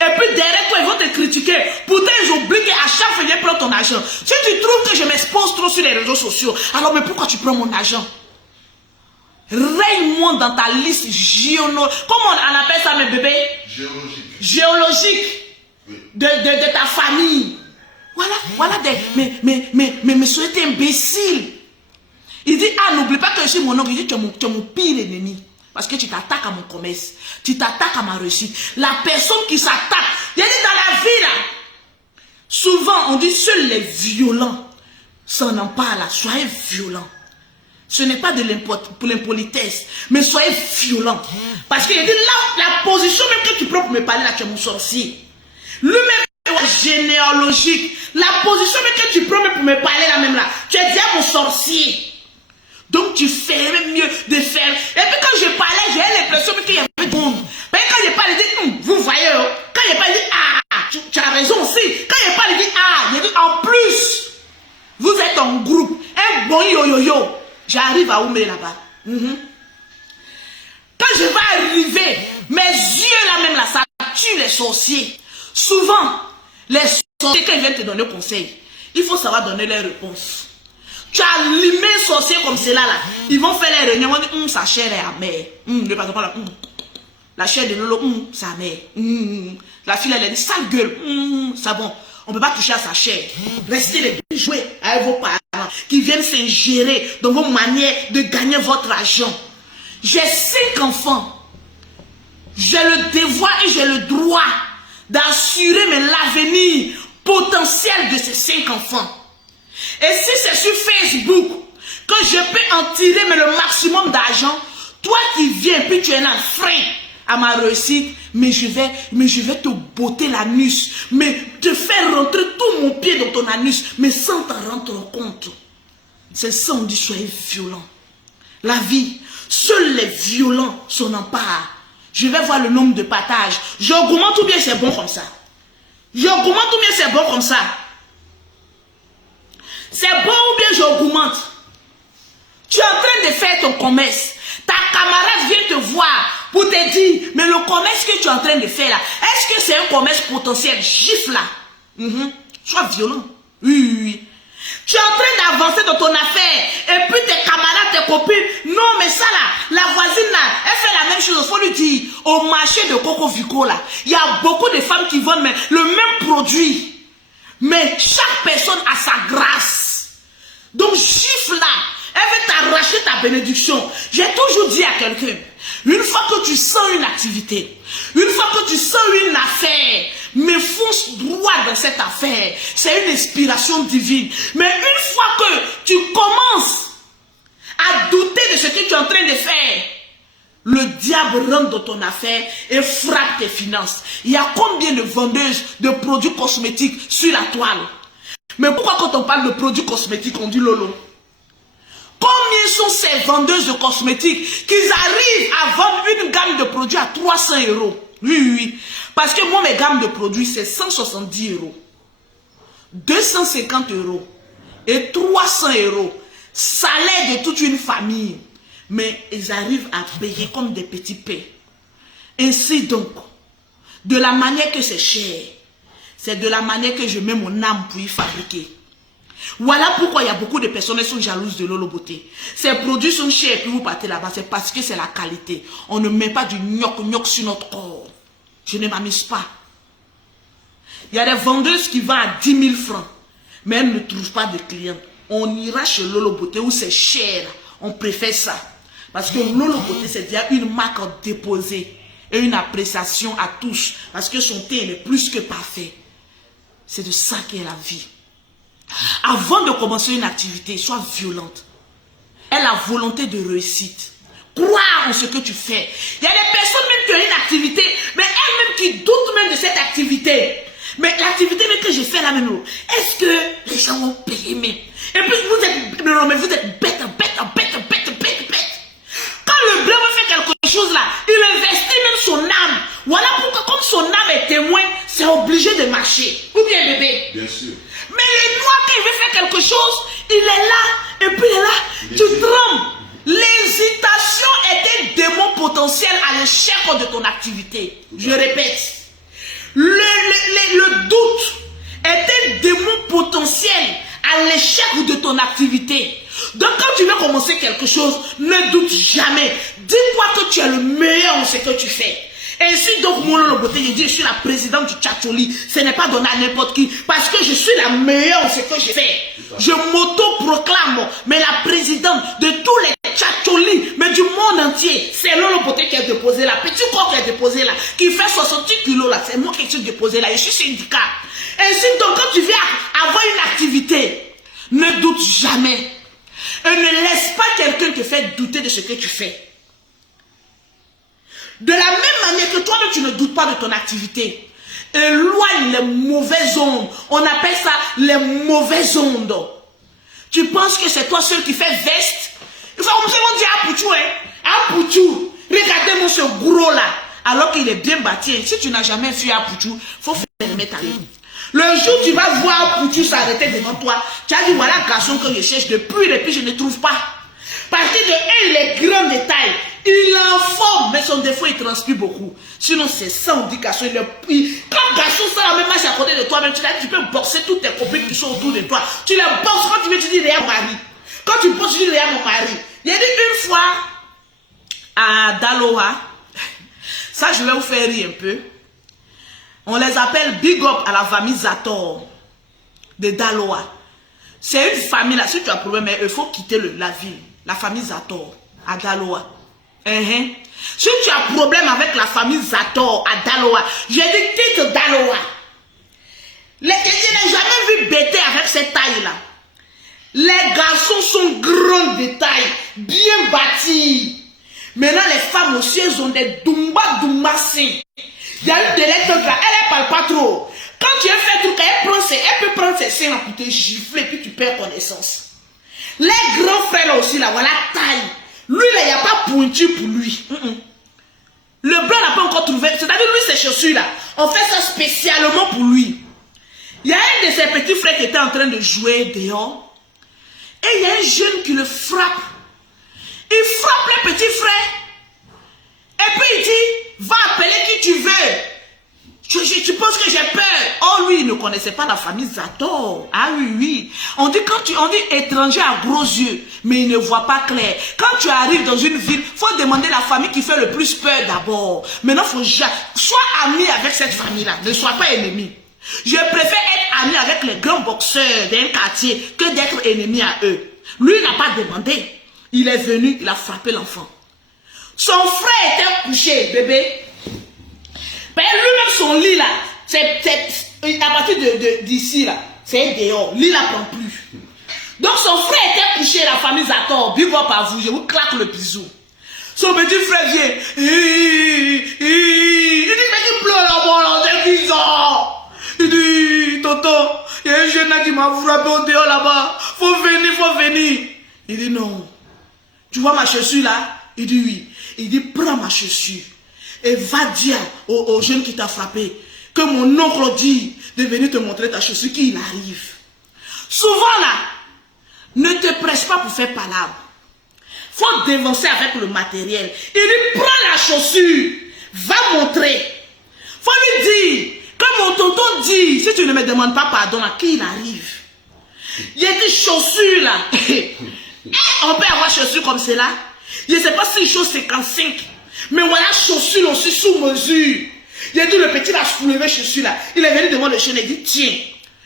Et puis derrière toi, ils vont te critiquer. Pourtant, ils oublient qu'à chaque fois, ils viennent prendre ton argent. Si tu trouves que je m'expose trop sur les réseaux sociaux, alors mais pourquoi tu prends mon argent? Règne-moi dans ta liste géologique. Comment on appelle ça, mes bébés? Géologique. Géologique. Oui. De ta famille. Voilà mais soyez imbécile. Il dit, ah, n'oublie pas que je suis mon oncle. Il dit, tu es mon pire ennemi. Parce que tu t'attaques à mon commerce. Tu t'attaques à ma réussite. La personne qui s'attaque. Il dit, dans la vie, là, souvent, on dit, seuls les violents s'en emparent là. Soyez violents. Ce n'est pas pour l'impolitesse, mais soyez violents. Parce qu'il dit, là, la position même que tu prends pour me parler, là, tu es mon sorcier. Lui-même, généalogique. La position même que tu prends même pour me parler, là, même là, tu es déjà mon sorcier. Donc tu fais même mieux de faire. Et puis quand je parlais, j'ai l'impression qu'il y avait du monde. Mais quand je parlais, je dis, vous voyez, quand je parlais, tu as raison aussi. Quand je parlais, je dis, en plus, vous êtes en groupe. Un bon yo-yo-yo. J'arrive à Oumé là-bas. Quand je vais arriver, mes yeux là même là, ça tue les sorciers. Souvent, les sorciers, quand ils viennent te donner conseil, il faut savoir donner les réponses. Tu as limé un sorcier comme cela là. Ils vont faire les réunions. On dit, sa chair est amère. Ne partons pas là. La chair de Lolo, sa mère. La fille, elle a dit, sale gueule. Ça bon. On ne peut pas toucher à sa chair. Restez les deux jouer avec vos parents qui viennent s'ingérer dans vos manières de gagner votre argent. J'ai 5 enfants. J'ai le devoir et j'ai le droit d'assurer l'avenir potentiel de ces 5 enfants. Et si c'est sur Facebook que je peux en tirer le maximum d'argent, toi qui viens puis tu es un frein à ma réussite, mais je vais te botter l'anus, mais te faire rentrer tout mon pied dans ton anus, mais sans t'en rendre compte. C'est ça, on dit, soyez violents. La vie, seuls les violents s'en emparent. Je vais voir le nombre de partages. J'augmente ou bien c'est bon comme ça. J'augmente ou bien c'est bon comme ça. C'est bon ou bien j'augmente. Tu es en train de faire ton commerce. Ta camarade vient te voir pour te dire, mais le commerce que tu es en train de faire là, est-ce que c'est un commerce potentiel? Gifle là. Sois violent. Oui. Tu es en train d'avancer dans ton affaire. Et puis tes camarades, tes copines, non mais ça là, la voisine là, elle fait la même chose. Il faut lui dire, au marché de Coco Vico là, il y a beaucoup de femmes qui vendent le même produit. Mais chaque personne a sa grâce. Donc gifle là, elle veut t'arracher ta bénédiction. J'ai toujours dit à quelqu'un, une fois que tu sens une activité, une fois que tu sens une affaire, mais fonce droit dans cette affaire. C'est une inspiration divine. Mais une fois que tu commences à douter de ce que tu es en train de faire, le diable rentre dans ton affaire et frappe tes finances. Il y a combien de vendeuses de produits cosmétiques sur la toile? Mais pourquoi quand on parle de produits cosmétiques, on dit Lolo? Combien sont ces vendeuses de cosmétiques qui arrivent à vendre une gamme de produits à 300 €? Oui. Parce que moi, mes gammes de produits, c'est 170 €, 250 € et 300 €. Salaire de toute une famille. Mais ils arrivent à payer comme des petits pains. Ainsi donc, de la manière que c'est cher, c'est de la manière que je mets mon âme pour y fabriquer. Voilà pourquoi il y a beaucoup de personnes qui sont jalouses de Lolo Beauté. Ces produits sont chers et puis vous partez là-bas, c'est parce que c'est la qualité. On ne met pas du gnoc sur notre corps. Je ne m'amuse pas. Il y a des vendeuses qui vendent à 10 000 francs, mais elles ne trouvent pas de clients. On ira chez Lolo Beauté où c'est cher, on préfère ça. Parce que Lolo Beauté, c'est déjà une marque déposée et une appréciation à tous. Parce que son thé est plus que parfait. C'est de ça qu'est la vie. Avant de commencer une activité, sois violente. Aie la volonté de réussite. croire en ce que tu fais. Il y a des personnes même qui ont une activité, mais elles-mêmes qui doutent même de cette activité. Mais l'activité même que j'ai fait là même, est-ce que les gens vont payer même? Et puis vous êtes, non, mais vous êtes bête. Quand le blanc fait quelque chose là, il investit même son âme. Voilà pourquoi, comme son âme est témoin, c'est obligé de marcher. Ou bien bébé? Bien sûr. Mais le noir, quand il veut faire quelque chose, il est là, et puis il est là, tu trembles. L'hésitation est un démon potentiel à l'échec de ton activité. Je répète. Le doute est un démon potentiel à l'échec de ton activité. Donc quand tu veux commencer quelque chose, ne doute jamais. Dis-toi que tu es le meilleur en ce que tu fais. Ainsi donc, mon Loboté, je dis, je suis la présidente du Tchatcholi. Ce n'est pas donné à n'importe qui. Parce que je suis la meilleure en ce que je fais. Je m'auto-proclame, mais la présidente de tous les Tchatcholi, mais du monde entier. C'est Loboté qui a déposé là. Petit corps qui a déposé là. Qui fait 68 kilos là. C'est moi qui ai déposé là. Je suis syndicat. Ainsi donc, quand tu viens avoir une activité, ne doute jamais. Et ne laisse pas quelqu'un te faire douter de ce que tu fais. De la même manière que toi-même tu ne doutes pas de ton activité, éloigne les mauvaises ondes. On appelle ça les mauvaises ondes. Tu penses que c'est toi seul qui fais veste? Il faut commencer à dire à Pouchou, à Pouchou, regardez-moi ce gros là, alors qu'il est bien bâti. Si tu n'as jamais vu à Pouchou, il faut faire le mettre à lui. Le jour où tu vas voir Pouchou s'arrêter devant toi, tu as dit voilà le garçon que je cherche depuis je ne trouve pas. Parce que de un, il est grand de taille. Il est en forme, mais son défaut, il transpire beaucoup. Sinon, c'est ça, on dit garçon. Quand garçon sera même marche à côté de toi, même tu peux boxer toutes tes copines qui sont autour de toi. Tu les boxes quand tu veux, tu dis regarde mon mari. Quand tu bosses, tu dis regarde mon mari. Il y a dit une fois à Daloa, ça je vais vous faire rire un peu. On les appelle Big Up à la famille Zator de Daloa. C'est une famille là, si tu as un problème, il faut quitter la ville. La famille Zator à Daloa. Si tu as un problème avec la famille Zator à Daloa, j'ai dit quitte Daloa. Je n'ai jamais vu bêter avec cette taille là. Les garçons sont grands de taille, bien bâtis. Maintenant les femmes aussi, elles ont des dumba. Il y a une de lettres là, elle ne parle pas trop. Quand tu as fait tout, elle peut prendre ses seins pour te gifler, puis tu perds connaissance. Les grands frères là aussi, là, voilà, taille. Lui, là, il n'y a pas pointu pour lui. Le blanc n'a pas encore trouvé. C'est-à-dire, lui, ces chaussures-là, on fait ça spécialement pour lui. Il y a un de ses petits frères qui était en train de jouer dehors. Et il y a un jeune qui le frappe. Il frappe le petit frère. Et puis il dit, va appeler qui tu veux. Tu penses que j'ai peur? Oh, lui, il ne connaissait pas la famille Zator. Ah oui. On dit étranger à gros yeux, mais il ne voit pas clair. Quand tu arrives dans une ville, il faut demander la famille qui fait le plus peur d'abord. Maintenant, sois ami avec cette famille-là. Ne sois pas ennemi. Je préfère être ami avec les grands boxeurs d'un quartier que d'être ennemi à eux. Lui, il n'a pas demandé. Il est venu, il a frappé l'enfant. Son frère était couché, bébé. Ben, lui-même, son lit là, à partir d'ici là, c'est dehors. Lit là prend plus. Donc son frère était couché, la famille Zator. Big up à vous, je vous claque le bisou. Son petit frère vient. Il dit, mais tu pleures là-bas, là, t'es 10 ans. Il dit, tonton, il y a un jeune là qui m'a frappé au dehors là-bas. Faut venir. Il dit, non. Tu vois ma chaussure là? Il dit, oui. Il dit, prends ma chaussure. Et va dire au jeune qui t'a frappé que mon oncle dit de venir te montrer ta chaussure qu'il arrive. Souvent là, ne te presse pas pour faire palabre. Faut dévancer avec le matériel. Il dit, prends la chaussure, va montrer. Faut lui dire, comme mon tonton dit, si tu ne me demandes pas pardon, à qui il arrive. Il y a des chaussures là. On peut avoir chaussures comme cela. Je ne sais pas si chose 55. Mais voilà, chaussures aussi sous mesure. Il a dit, le petit a soulevé chaussures là. Il est venu devant le chien et dit, tiens.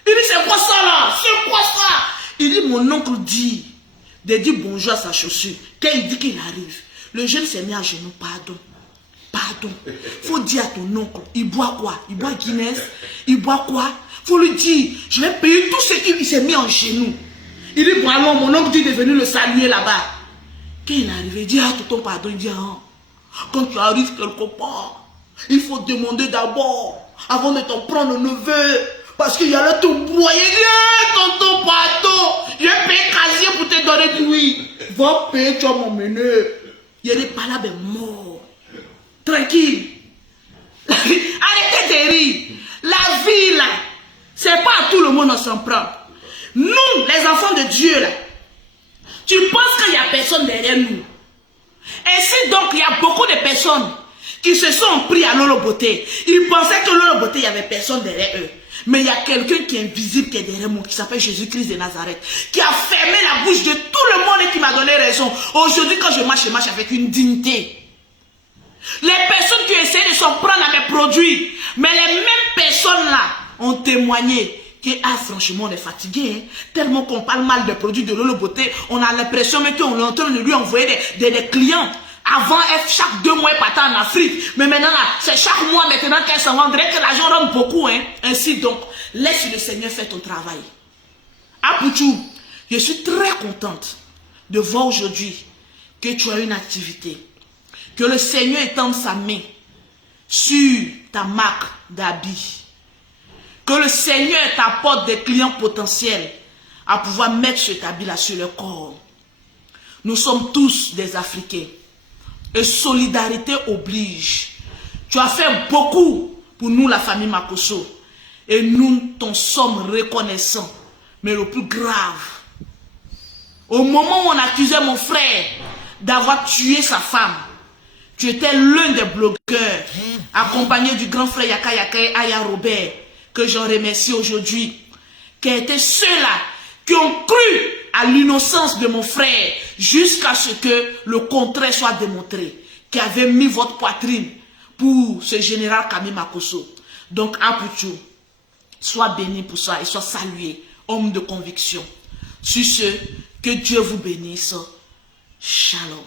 Il dit, c'est quoi ça là? C'est quoi ça? Il dit, mon oncle dit, de dire bonjour à sa chaussure. Quand il dit qu'il arrive, le jeune s'est mis à genoux, pardon. Faut dire à ton oncle, il boit quoi? Il boit Guinness? Il boit quoi? Faut lui dire, je vais payer tout ce qu'il s'est mis en genoux. Il dit, bon alors, mon oncle dit de venir le saluer là-bas. Quand il est arrivé, il dit, ah, tonton, pardon. Il dit, ah, quand tu arrives quelque part, il faut demander d'abord, avant de t'en prendre le neveu, parce qu'il y a là tout broyer. Il dit, ah, tonton, pardon, je paye casier pour te donner de lui. Va payer, tu vas m'emmener. Il y a des palabres morts. Tranquille. Arrêtez de rire. La vie, là, c'est pas à tout le monde on s'en prend. Nous, les enfants de Dieu, là, tu penses qu'il n'y a personne derrière nous. Ainsi donc, il y a beaucoup de personnes qui se sont pris à Lolo Beauté. Ils pensaient que Lolo Beauté, il n'y avait personne derrière eux. Mais il y a quelqu'un qui est invisible qui est derrière moi, qui s'appelle Jésus-Christ de Nazareth, qui a fermé la bouche de tout le monde et qui m'a donné raison. Aujourd'hui, quand je marche avec une dignité. Les personnes qui essaient de s'en prendre à mes produits, mais les mêmes personnes-là ont témoigné que, ah, franchement, on est fatigué, hein? Tellement qu'on parle mal des produits de Lolo Beauté, on a l'impression même qu'on est en train de lui envoyer des clients. Avant, chaque 2 mois, elle partait en Afrique. Mais maintenant, là, c'est chaque mois maintenant qu'elle s'en va. On dirait que l'argent rentre beaucoup, hein. Ainsi donc, laisse le Seigneur faire ton travail. Apouchou, je suis très contente de voir aujourd'hui que tu as une activité. Que le Seigneur étende sa main sur ta marque d'habits. Que le Seigneur t'apporte des clients potentiels à pouvoir mettre cet habit-là sur le corps. Nous sommes tous des Africains. Et solidarité oblige. Tu as fait beaucoup pour nous, la famille Makosso. Et nous t'en sommes reconnaissants. Mais le plus grave, au moment où on accusait mon frère d'avoir tué sa femme, tu étais l'un des blogueurs, accompagné du grand frère Yaka Yaka et Aya Robert, que j'en remercie aujourd'hui, qui étaient ceux-là qui ont cru à l'innocence de mon frère jusqu'à ce que le contraire soit démontré, qui avait mis votre poitrine pour ce général Kami Makosso. Donc, Apouchou, sois béni pour ça et sois salué, homme de conviction. Sur ce, que Dieu vous bénisse. Shalom.